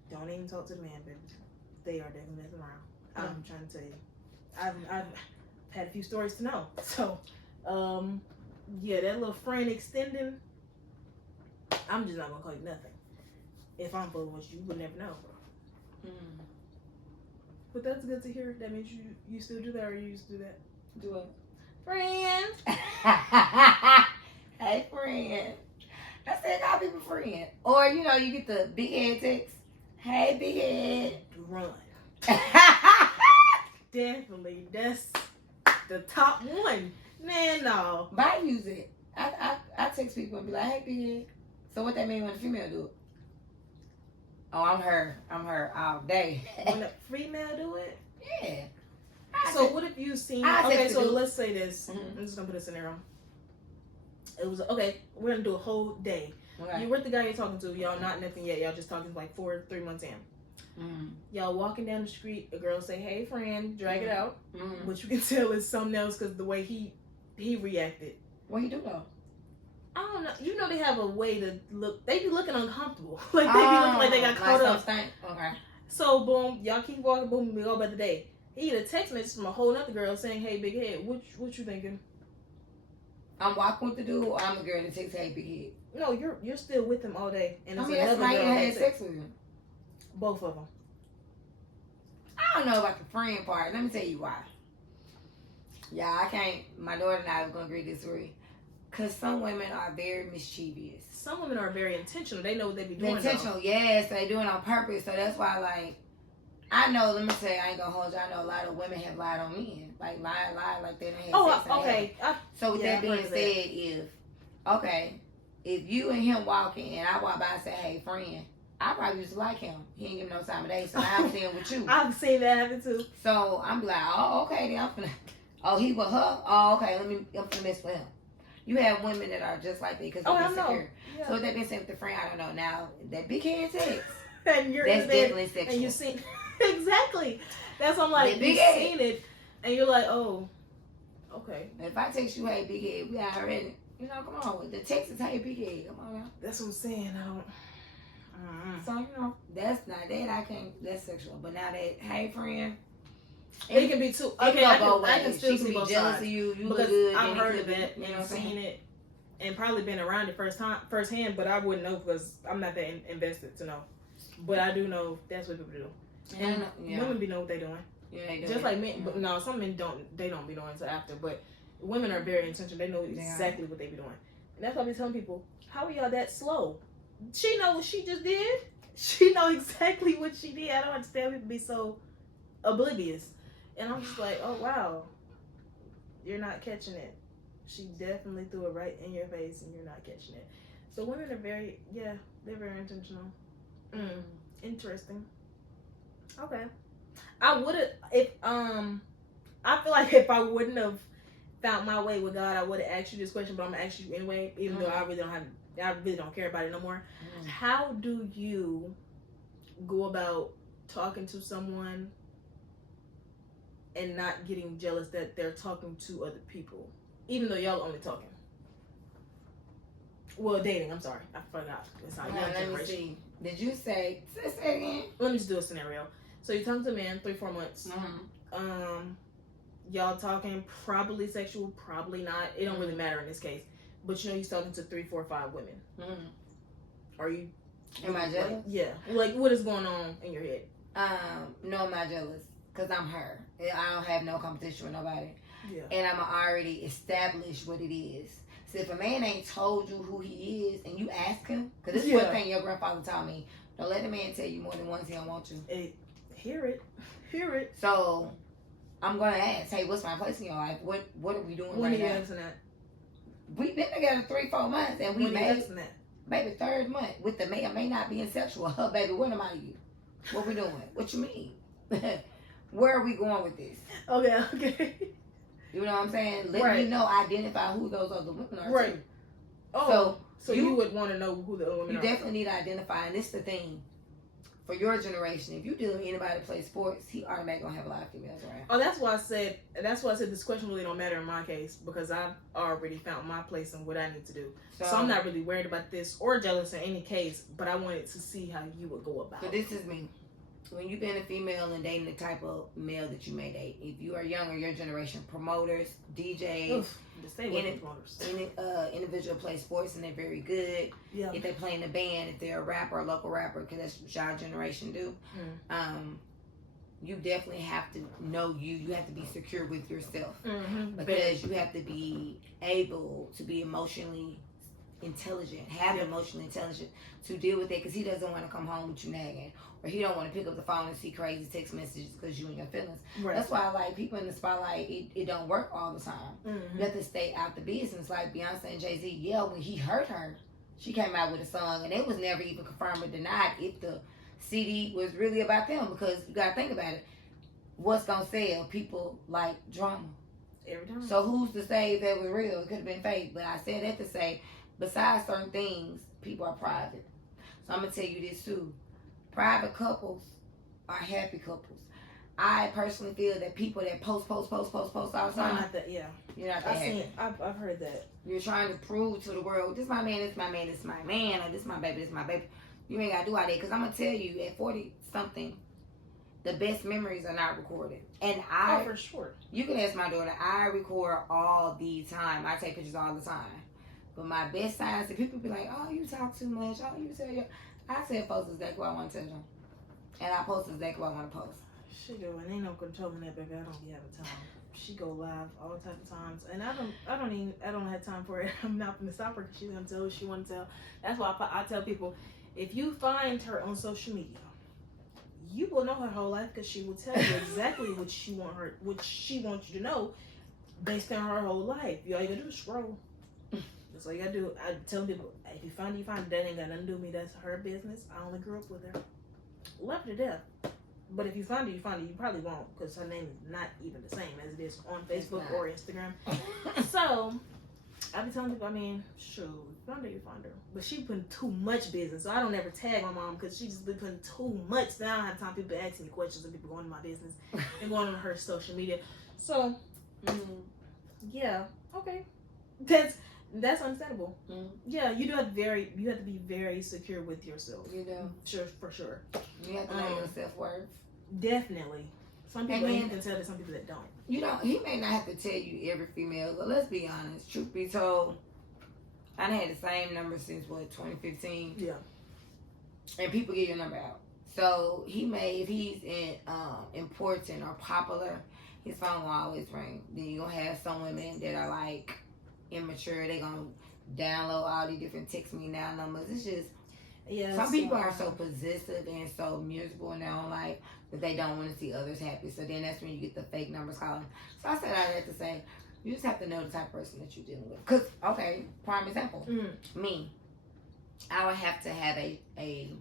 Don't even talk to the man, baby. They are definitely messing around. I'm trying to tell you. I've had a few stories to know. So, yeah, that little friend extending, I'm just not gonna call you nothing. If I'm fooling with you would never know. But that's good to hear. That means you still do that, or you used to do that? Do it. Friend. Hey, friend. I said, call people friend. Or, you know, you get the big head text. Hey, big head. Run. Definitely. That's the top one. Man, no. But I use it. I text people and be like, hey, big head. So what that mean when a female do it? Oh, I'm her all day. When a female do it? Yeah. So what if you seen? Okay, so let's say this. I'm just gonna put a scenario. It was okay. We're gonna do a whole day. Okay. You with the guy you're talking to. Y'all not nothing yet. Y'all just talking like 3 months in. Y'all walking down the street. A girl say, "Hey, friend," drag it out. But you can tell it's something else because the way he reacted. What you do though? I don't know. You know they have a way to look. They be looking uncomfortable. Like they be looking like they got caught up. Okay. So boom, y'all keep walking. Boom, we go about the day. He get a text message from a whole other girl saying, "Hey, big head, what you thinking?" I'm walking with the dude, or I'm the girl that takes hey big head. No, you're still with him all day, and it's that's another why girl you had sex with him. Both of them. I don't know about the friend part. Let me tell you why. Yeah, I can't. My daughter and I are gonna agree to disagree. Cause some women are very mischievous. Some women are very intentional. They know what they be doing. Intentional, yes, they do it on purpose. So that's why, like, I know. Let me say, I ain't gonna hold you. I know a lot of women have lied on men, like lie, like they didn't have sex. Okay. So with that being said, if you and him walking, and I walk by and say, "Hey, friend," I probably used to like him. He ain't give me no time of day, so I'm staying with you. I've seen that happen too. So I'm like, oh, okay, then I'm finna. Oh, he with her. Oh, okay. I'm finna mess with him. You have women that are just like that because they're insecure. Yeah. So with that being said with the friend, I don't know. Now that big head sex, and you're that's definitely sexual. And you see exactly. That's what I'm like. You seen it, and you're like, oh, okay. If I text you, hey, big head, we out already. You know, come on. The text is, hey, big head. Come on now. That's what I'm saying. I don't. So you know, that's not that. I can't. That's sexual. But now that, hey, friend. It can be too. Okay, I can still see both jealous sides. of you. You because look good. I've heard of that and seen it, and probably been around it firsthand. But I wouldn't know because I'm not that invested to know. But I do know that's what people do. And women be know what they're doing. Yeah, they do. Just like men, but no, some men don't. They don't be doing until after. But women are very intentional. They know exactly what they be doing. And that's why I be telling people, how are y'all that slow? She know what she just did. She know exactly what she did. I don't understand people be so oblivious. And I'm just like, oh, wow. You're not catching it. She definitely threw it right in your face and you're not catching it. So women are very, they're very intentional. Interesting. Okay. I would have, I feel like if I wouldn't have found my way with God, I would have asked you this question, but I'm going to ask you anyway, even though I really don't care about it no more. How do you go about talking to someone and not getting jealous that they're talking to other people, even though y'all only talking? Well, dating. I'm sorry, I forgot. It's not young generation. Let me see. Did you say again? Let me just do a scenario. So you're talking to a man, 3-4 months. Y'all talking, probably sexual, probably not. It don't really matter in this case. But you know he's talking to 3, 4, 5 women. Are you? Am I jealous? Like, yeah. Like, what is going on in your head? No, I'm not jealous. Because I'm her. I don't have no competition with nobody. Yeah. And I'm already established what it is. So if a man ain't told you who he is and you ask him, because this is one thing your grandfather taught me, don't let a man tell you more than once he don't want you. Hey, hear it. So I'm gonna ask, hey, what's my place in your life? What are we doing When right are you now? asking that? We've been together 3-4 months and we When are you made asking that? baby 3rd month with the may or may not being sexual. Baby, what am I to you? What we doing? What you mean? Where are we going with this? Okay. You know what I'm saying? Let me know, identify who those other women are. Right. Too. Oh, so you would want to know who the other women You are. definitely need to identify, and this is the thing. For your generation, if you dealing with anybody that plays sports, he automatically gonna have a lot of females around. Oh, that's why I said this question really don't matter in my case because I've already found my place and what I need to do. So I'm not really worried about this or jealous in any case, but I wanted to see how you would go about it. So this is me. When you've been a female and dating the type of male that you may date, if you are younger, your generation, promoters, DJs, individual play sports and they're very good. Yeah. If they play in a band, if they're a rapper, a local rapper, because that's what our generation do. You definitely have to know you. You have to be secure with yourself because you have to be able to be emotionally intelligent, have emotional intelligence to deal with it, because he doesn't want to come home with you nagging, or he don't want to pick up the phone and see crazy text messages because you and your feelings. Right. That's why I like people in the spotlight. It don't work all the time. You have to stay out the business. Like Beyonce and Jay-Z, when he hurt her, she came out with a song and it was never even confirmed or denied if the CD was really about them, because you gotta think about it. What's gonna sell? People like drama every time. So who's to say if it was real? It could have been fake. But I said that to say, besides certain things, people are private. So I'm gonna tell you this too: private couples are happy couples. I personally feel that people that post all the time. You're not that happy. I've heard that. You're trying to prove to the world, this my man, this my man, this my man, or this my baby, this my baby. You ain't gotta do all that, because I'm gonna tell you, at 40 something, the best memories are not recorded. And for sure. You can ask my daughter, I record all the time. I take pictures all the time. But my best signs, if people be like, oh, you talk too much, oh, you tell your, I tell folks exactly what I want to tell them. And I post exactly what I want to post. She go, and ain't no controlling that, baby. I don't be having time. She go live all the type of times, and I don't have time for it. I'm not gonna stop her because she's gonna tell what she want to tell. That's why I tell people, if you find her on social media, you will know her whole life, because she will tell you exactly what she wants you to know, based on her whole life. All you gotta do is scroll. That's all you gotta do. I tell people, if you find it, that ain't got nothing to do with me. That's her business. I only grew up with her. Love her to death. But if you find it, you probably won't, because her name is not even the same as it is on Facebook or Instagram. So I be telling people, sure, find her, you find her. But she putting too much business, so I don't ever tag my mom, because she just be putting too much. Now I don't have time. People asking me questions and people going to my business and going on her social media. So yeah, okay, that's understandable. Yeah, you have to be very secure with yourself. You do, sure, for sure. You have to know your self-worth. Definitely. Some people you can tell that, some people that don't. You know, he may not have to tell you every female, but let's be honest. Truth be told, I done had the same number since 2015. Yeah. And people get your number out. So if he's important or popular, his phone will always ring. Then you're gonna have some women that are like immature. They gonna download all these different text me now numbers. It's just some people are so possessive and so miserable in their own life that they don't want to see others happy. So then that's when you get the fake numbers calling. So I said I had to say, you just have to know the type of person that you're dealing with. Cause prime example, me, I would have to have a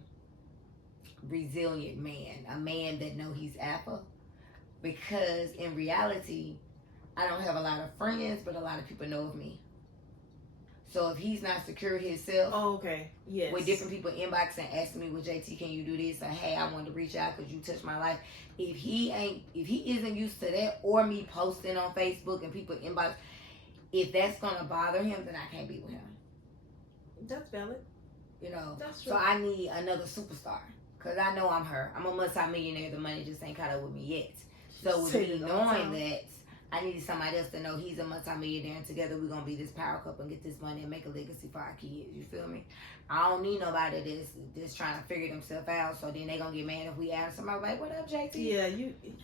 resilient man, a man that know he's alpha, because in reality, I don't have a lot of friends, but a lot of people know of me. So if he's not secured himself, with different people inboxing asking me, well, JT, can you do this? Or hey, I wanted to reach out because you touched my life. If he isn't used to that, or me posting on Facebook and people inbox, if that's gonna bother him, then I can't be with him. That's valid. You know, that's true. So I need another superstar, because I know I'm her. I'm a multi-millionaire. The money just ain't caught up with me yet. So with me knowing that, I needed somebody else to know he's a multi-millionaire, and together we're going to be this power couple and get this money and make a legacy for our kids. You feel me? I don't need nobody that's trying to figure themselves out, so then they going to get mad if we ask somebody like, what up, JT?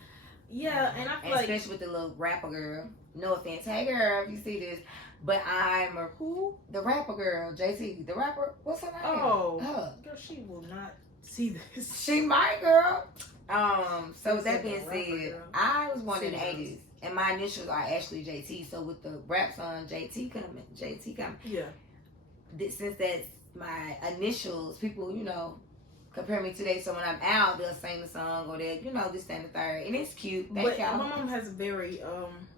Yeah, and I feel and like especially with the little rapper girl. No offense, hey girl, if you see this, but I'm a who? the rapper girl, JT, the rapper. What's her name? Oh, Her. girl, she will not see this. She my girl. So with You that said being the rapper said, girl. I was born in the City girls. 80s, and my initials are actually JT. So with the rap song JT coming, Yeah. since that's my initials, people, compare me today. So when I'm out, they'll sing the song or they'll, this, that, and the third. And it's cute. Thank But y'all. my mom has a very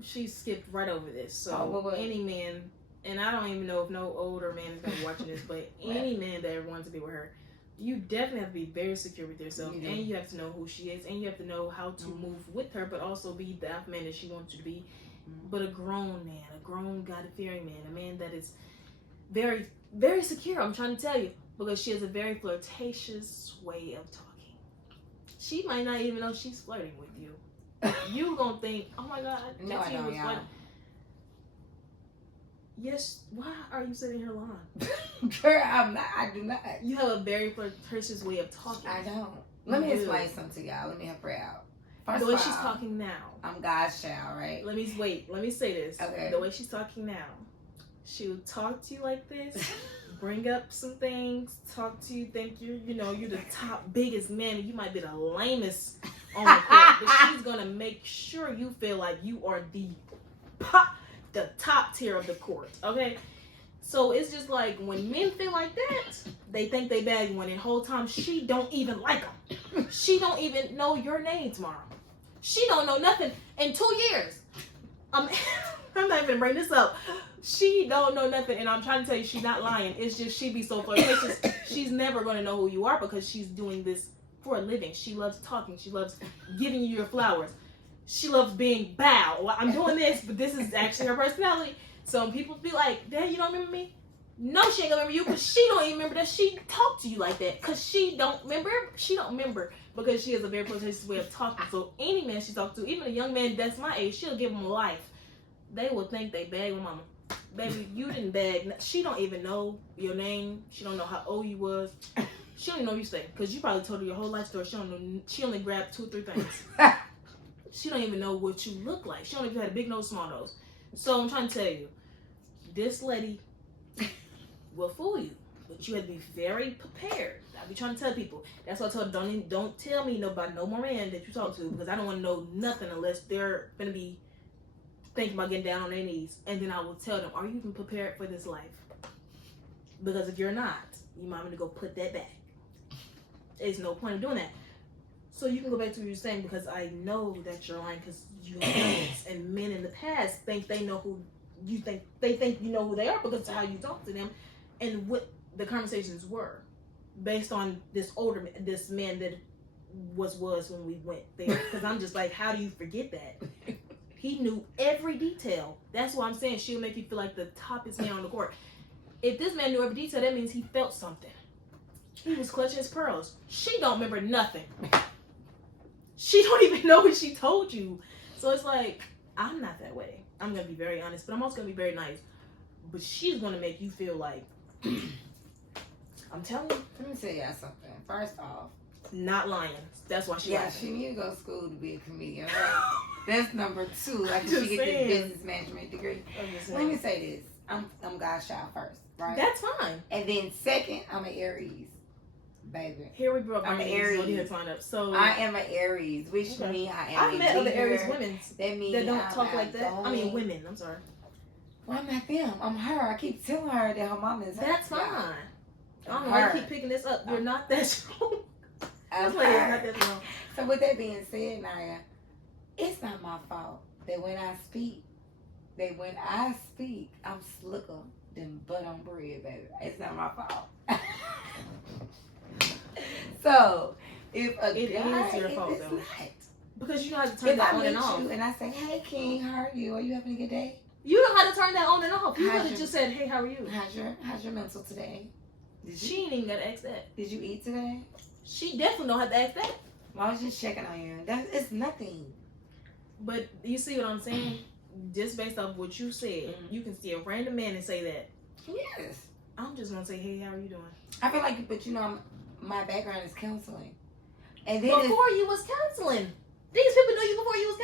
she skipped right over this. So Oh, what? any man, and I don't even know if no older man is gonna be watching this, but any man that ever wants to be with her, you definitely have to be very secure with yourself, You do. and you have to know who she is, and you have to know how to move with her, but also be the alpha man that she wants you to be. But a grown man, a grown God-fearing man, a man that is very, very secure. I'm trying to tell you, because she has a very flirtatious way of talking. She might not even know she's flirting with you. You gonna think, oh my God, No, I don't, y'all. Yes, why are you sitting here lying? Girl, I'm not. I do not. You have a very flirtatious way of talking. I don't. Let me You do. explain something to y'all. Let me help her out. First The way of all, she's talking now. I'm God's child, right? Let me say this. Okay. The way she's talking now, she would talk to you like this, bring up some things, talk to you, think you're the top biggest man, and you might be the lamest on the court, but she's gonna make sure you feel like you are the top tier of the court. Okay. So it's just like when men feel like that, they think they bag one, and the whole time she don't even like them. She don't even know your name tomorrow. She don't know nothing in 2 years. I'm not even gonna bring this up. She don't know nothing, and I'm trying to tell you, she's not lying. It's just she be so flirtatious. She's never gonna know who you are because she's doing this for a living. She loves talking. She loves giving you your flowers. She loves being bow. Well, I'm doing this, but this is actually her personality. So when people be like, Dad, you don't remember me? No, she ain't gonna remember you because she don't even remember that she talked to you like that. Because she don't remember because she has a very flirtatious way of talking. So any man she talks to, even a young man that's my age, she'll give him life. They will think they bagged mama. Baby, you didn't bag. She don't even know your name. She don't know how old you was. She don't even know what you say because you probably told her your whole life story. She don't know. She only grabbed 2 or 3 things. She don't even know what you look like. She don't even had a big nose, small nose. So I'm trying to tell you, this lady will fool you, but you have to be very prepared. I be trying to tell people. That's why I told her, don't tell me about no more man that you talk to because I don't want to know nothing unless they're gonna be thinking about getting down on their knees, and then I will tell them, are you even prepared for this life? Because if you're not, you might want to go put that back. There's no point in doing that. So you can go back to what you're saying because I know that you're lying because you have done this, and men in the past think they know who you think you know who they are because of how you talk to them, and what the conversations were based on this man that was when we went there. Because I'm just like, how do you forget that? He knew every detail. That's why I'm saying she'll make you feel like the toppest man on the court. If this man knew every detail, that means he felt something. He was clutching his pearls. She don't remember nothing. She don't even know what she told you. So it's like, I'm not that way. I'm going to be very honest, but I'm also going to be very nice. But she's going to make you feel like, I'm telling you. Let me tell y'all something. First off, not lying. That's why she she need to go to school to be a comedian, right? That's number 2. After Just she get saying. this business management degree. Let me say this. I'm God's child first, right? That's fine. And then second, I'm an Aries, baby. Here we broke I'm my an Aries. Aries. Sign up. So I am an Aries, which Okay. means I am I've a met other leader. Aries women That means that don't I'm talk like that. I mean, outgoing. women. I'm sorry. Well, I'm not them. I'm her. I keep telling her that her mom is her. That's fine. Yeah. I don't know why you keep picking this up. You're not that strong. I'm That's why you're her. not that strong. So with that being said, Naya, it's not my fault that when I speak, I'm slicker than butter on bread, baby. It's not my fault. So if a It guy, is your fault, it's though. not. Because you know how to turn If that I on meet and off. you and I say, "Hey, King, how are you? Are you having a good day? You know how to turn that on and off. You How's could have your- just said, hey, how are you? How's your mental today? She ain't even got to ask that. Did you eat today? She definitely don't have to ask that. I was just checking on you. It's nothing. But you see what I'm saying? Just based off what you said, Mhm. you can see a random man and say that. Yes. I'm just going to say, hey, how are you doing? I feel like, but my background is counseling. And then Before you was counseling. These people knew you before you was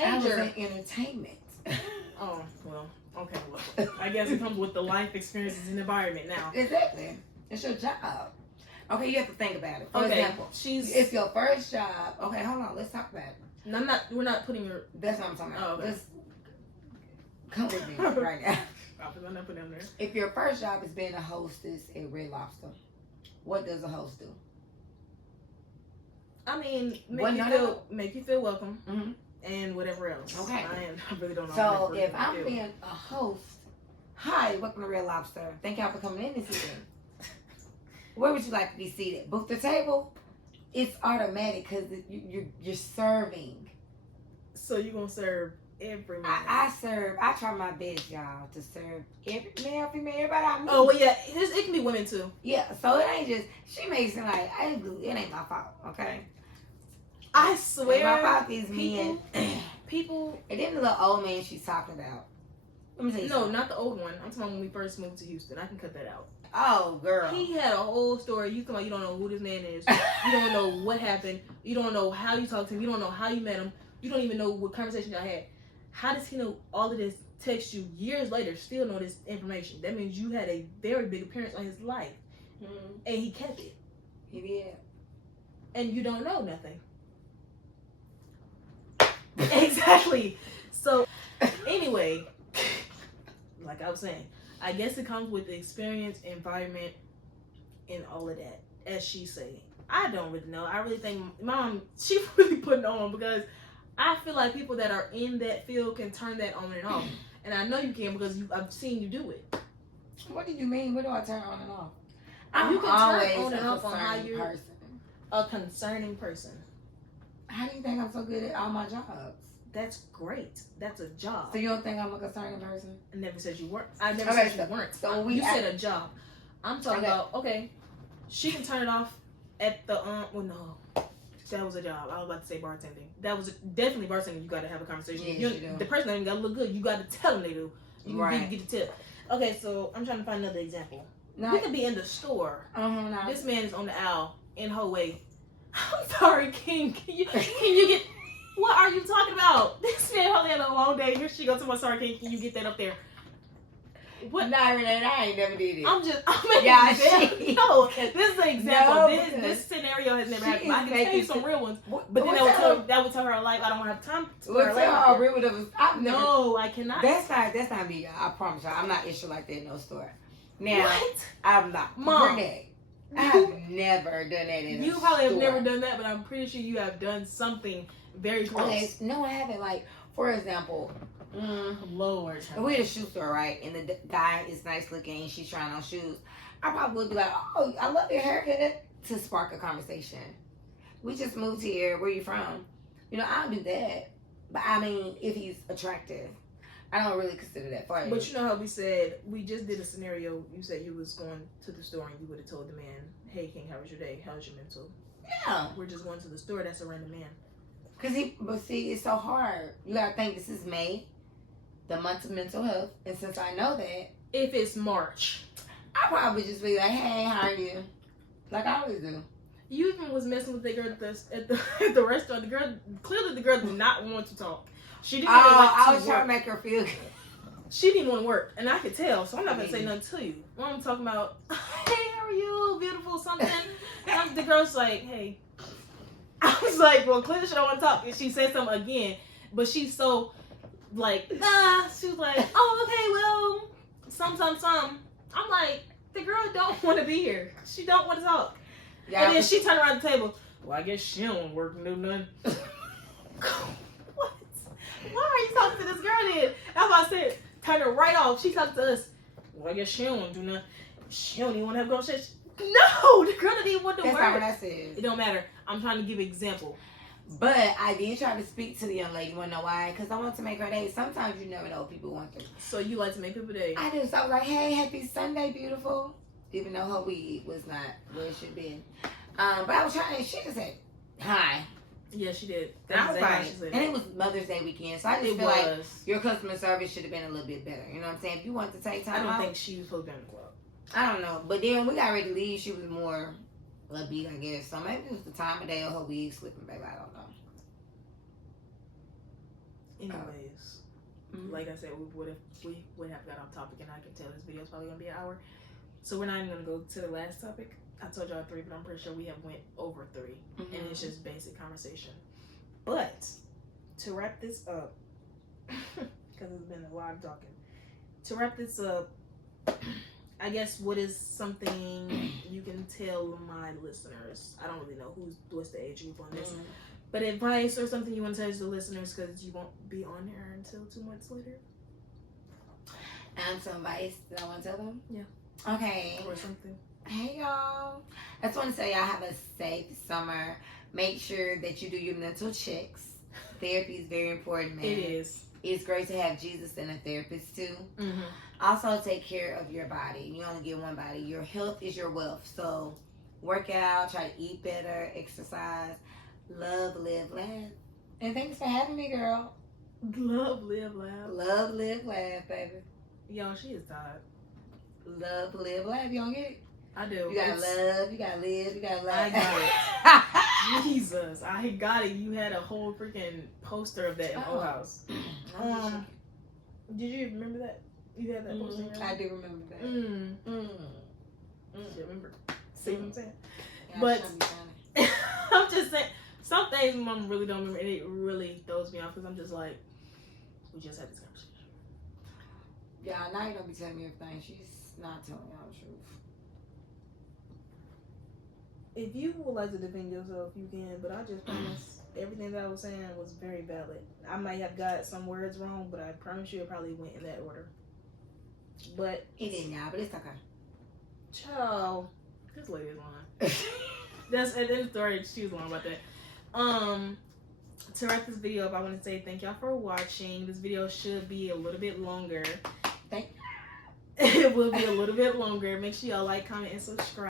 major. in entertainment. Oh, well, okay, well, I guess it comes with the life experiences and environment now. Exactly. It's your job. Okay, you have to think about it. For Okay, example, she's. it's your first job. Okay, hold on. Let's talk about it. No, we're not putting her. That's what I'm talking about. Oh, okay. Just come with me right now. I'm not putting them there. If your first job is being a hostess at Red Lobster, what does a host do? I mean, What make you feel welcome, Mhm. and whatever else. Okay. I really don't know. So how if to I'm feel. being a host, hi, welcome to Red Lobster. Thank y'all for coming in this evening. Where would you like to be seated? Book the table. It's automatic because you're serving. So you're gonna serve every man. I serve. I try my best, y'all, to serve every male, female, everybody I meet. Oh well, yeah, it can be women too. Yeah. So it ain't just she makes it like it ain't my fault. Okay. I It swear, ain't my fault. These men. people. And then the little old man she's talking about. Let me tell you No, something. not the old one. I'm talking about when we first moved to Houston. I can cut that out. Oh, girl. He had a whole story. You come out, you don't know who this man is. You don't know what happened. You don't know how you talked to him. You don't know how you met him. You don't even know what conversation y'all had. How does he know all of this? Text you years later, still know this information. That means you had a very big appearance on his life, and he kept it. He did. And you don't know nothing. Exactly. So, anyway, like I was saying, I guess it comes with the experience, environment, and all of that, as she's saying. I don't really know. I really think Mom, she really putting on because I feel like people that are in that field can turn that on and off. And I know you can because I've seen you do it. What do you mean? What do I turn on and off? You I'm can turn always on and a off on how concerning you're person. a concerning person. How do you think I'm so good at all my jobs? That's great. That's a job. So you don't think I'm a concerning person? I never said you weren't. I never Okay, said you weren't. so You said a job. I'm talking Okay. about, okay, she can turn it off at the, well, no. That was a job. I was about to say bartending. That was definitely bartending. You got to have a conversation. Yes, You you do. The person ain't got to look good. You got to tell them they do. You Right. can get the tip. Okay, so I'm trying to find another example. No. We could be in the store. No. This man is on the aisle in her way. I'm sorry, King. Can you get? What are you talking about? This man probably had a long day. Here she goes to my sorry, King. Can you get that up there? What? No, Renee, I ain't never did it. I'm making Yeah, an example. she- No, this is an example. No, this because scenario has never she happened. I is can tell you making some real ones, What- but then what's that would tell her like I don't have time for Well, her tell her later. real with I've never. No, I cannot. That's not me. I promise y'all. I'm not issue like that in no store. Now, What? I'm not. Mom. Renee, I have never done that in a You probably have store. never done that, but I'm pretty sure you have done something very close. Okay, no, I haven't. Like, for example, Lord. if we're at a shoe store, right, and the guy is nice looking and she's trying on shoes, I probably would be like, oh, I love your haircut, to spark a conversation. We just moved here. Where you from? You know, I'll do that. But I mean, if he's attractive, I don't really consider that for you. But you know how we said, we just did a scenario. You said you was going to the store and you would have told the man, hey, King, how was your day? How was your mental? Yeah. We're just going to the store. That's a random man. But see, it's so hard. You gotta think this is May, the month of mental health. And since I know that, If it's March. I probably just be like, hey, how are you? Like I always do. You even was messing with the girl at the restaurant. The girl did not want to talk. She didn't even like I to was trying to work. make her feel good. She didn't want to work, and I could tell. So I'm not gonna say nothing to you. When I'm talking about, hey, how are you, beautiful something? And the girl's like, hey. I was like, well, clearly she don't want to talk. And she said something again, but she's so like, nah. She was like, oh, okay, well, some. I'm like, the girl don't want to be here. She don't want to talk. Yeah, And then she turned around the table. Well, I guess she don't want to work and do nothing. What? Why are you talking to this girl then? That's why I said, turn her right off. She talking to us. Well, I guess she don't want to do nothing. She don't even want to have a conversation. No, the girl didn't even want to that's work. not what I said. It don't matter. I'm trying to give an example. But I did try to speak to the young lady. You wanna know why? Because I want to make her day. Sometimes you never know what people want to. So you like to make people day. I do. So I was like, hey, happy Sunday, beautiful. Even though her wig was not where it should be. But I was trying, she just said, hi. Yeah, she did. And I was exactly how like, she said and it was Mother's Day weekend. So I just it feel like was. your customer service should have been a little bit better. You know what I'm saying? If you want to take I time don't out, think she was supposed to be in the club. I don't know. But then when we got ready to leave, she was more upbeat, I guess. So maybe it was the time of day or her wig slipping, baby. I don't know. Anyways, like I said, we would have got off topic, and I can tell this video is probably gonna be an hour. So we're not even gonna go to the last topic. I told y'all 3, but I'm pretty sure we have went over 3, and it's just basic conversation. But to wrap this up, because it's been a lot of talking. To wrap this up, I guess what is something you can tell my listeners? I don't really know what's the age group on this, but advice or something you want to tell the listeners because you won't be on here until 2 months later. And some advice that I want to tell them. Yeah. Okay. Or something. Hey y'all. I just want to say y'all have a safe summer. Make sure that you do your mental checks. Therapy is very important, man. It is. It's great to have Jesus and a therapist too. Mm-hmm. Also, take care of your body. You only get one body. Your health is your wealth. So, work out, try to eat better, exercise, love, live, laugh. And thanks for having me, girl. Love, live, laugh. Love, live, laugh, baby. Yo, she is tired. Love, live, laugh. You don't get it? I do. You gotta love, you gotta live, you gotta laugh. I got it. Jesus, I got it. You had a whole freaking poster of that in Old House. Did you remember that? You had that poster? I do remember that. Shit, remember? See what I'm saying? Yeah, But I'm just saying, some things mom really don't remember, and it really throws me off because I'm just like, we just had this conversation. Yeah, now you don't be telling me everything. She's not telling y'all the truth. If you would like to defend yourself, you can, but I just promise everything that I was saying was very valid. I might have got some words wrong, but I promise you it probably went in that order. But it didn't, y'all, but it's okay. Child, this lady is lying. That's at the end of the story. She was lying about that. To wrap this video up, I want to say thank y'all for watching. This video should be a little bit longer. It will be a little bit longer. Make sure y'all like, comment, and subscribe.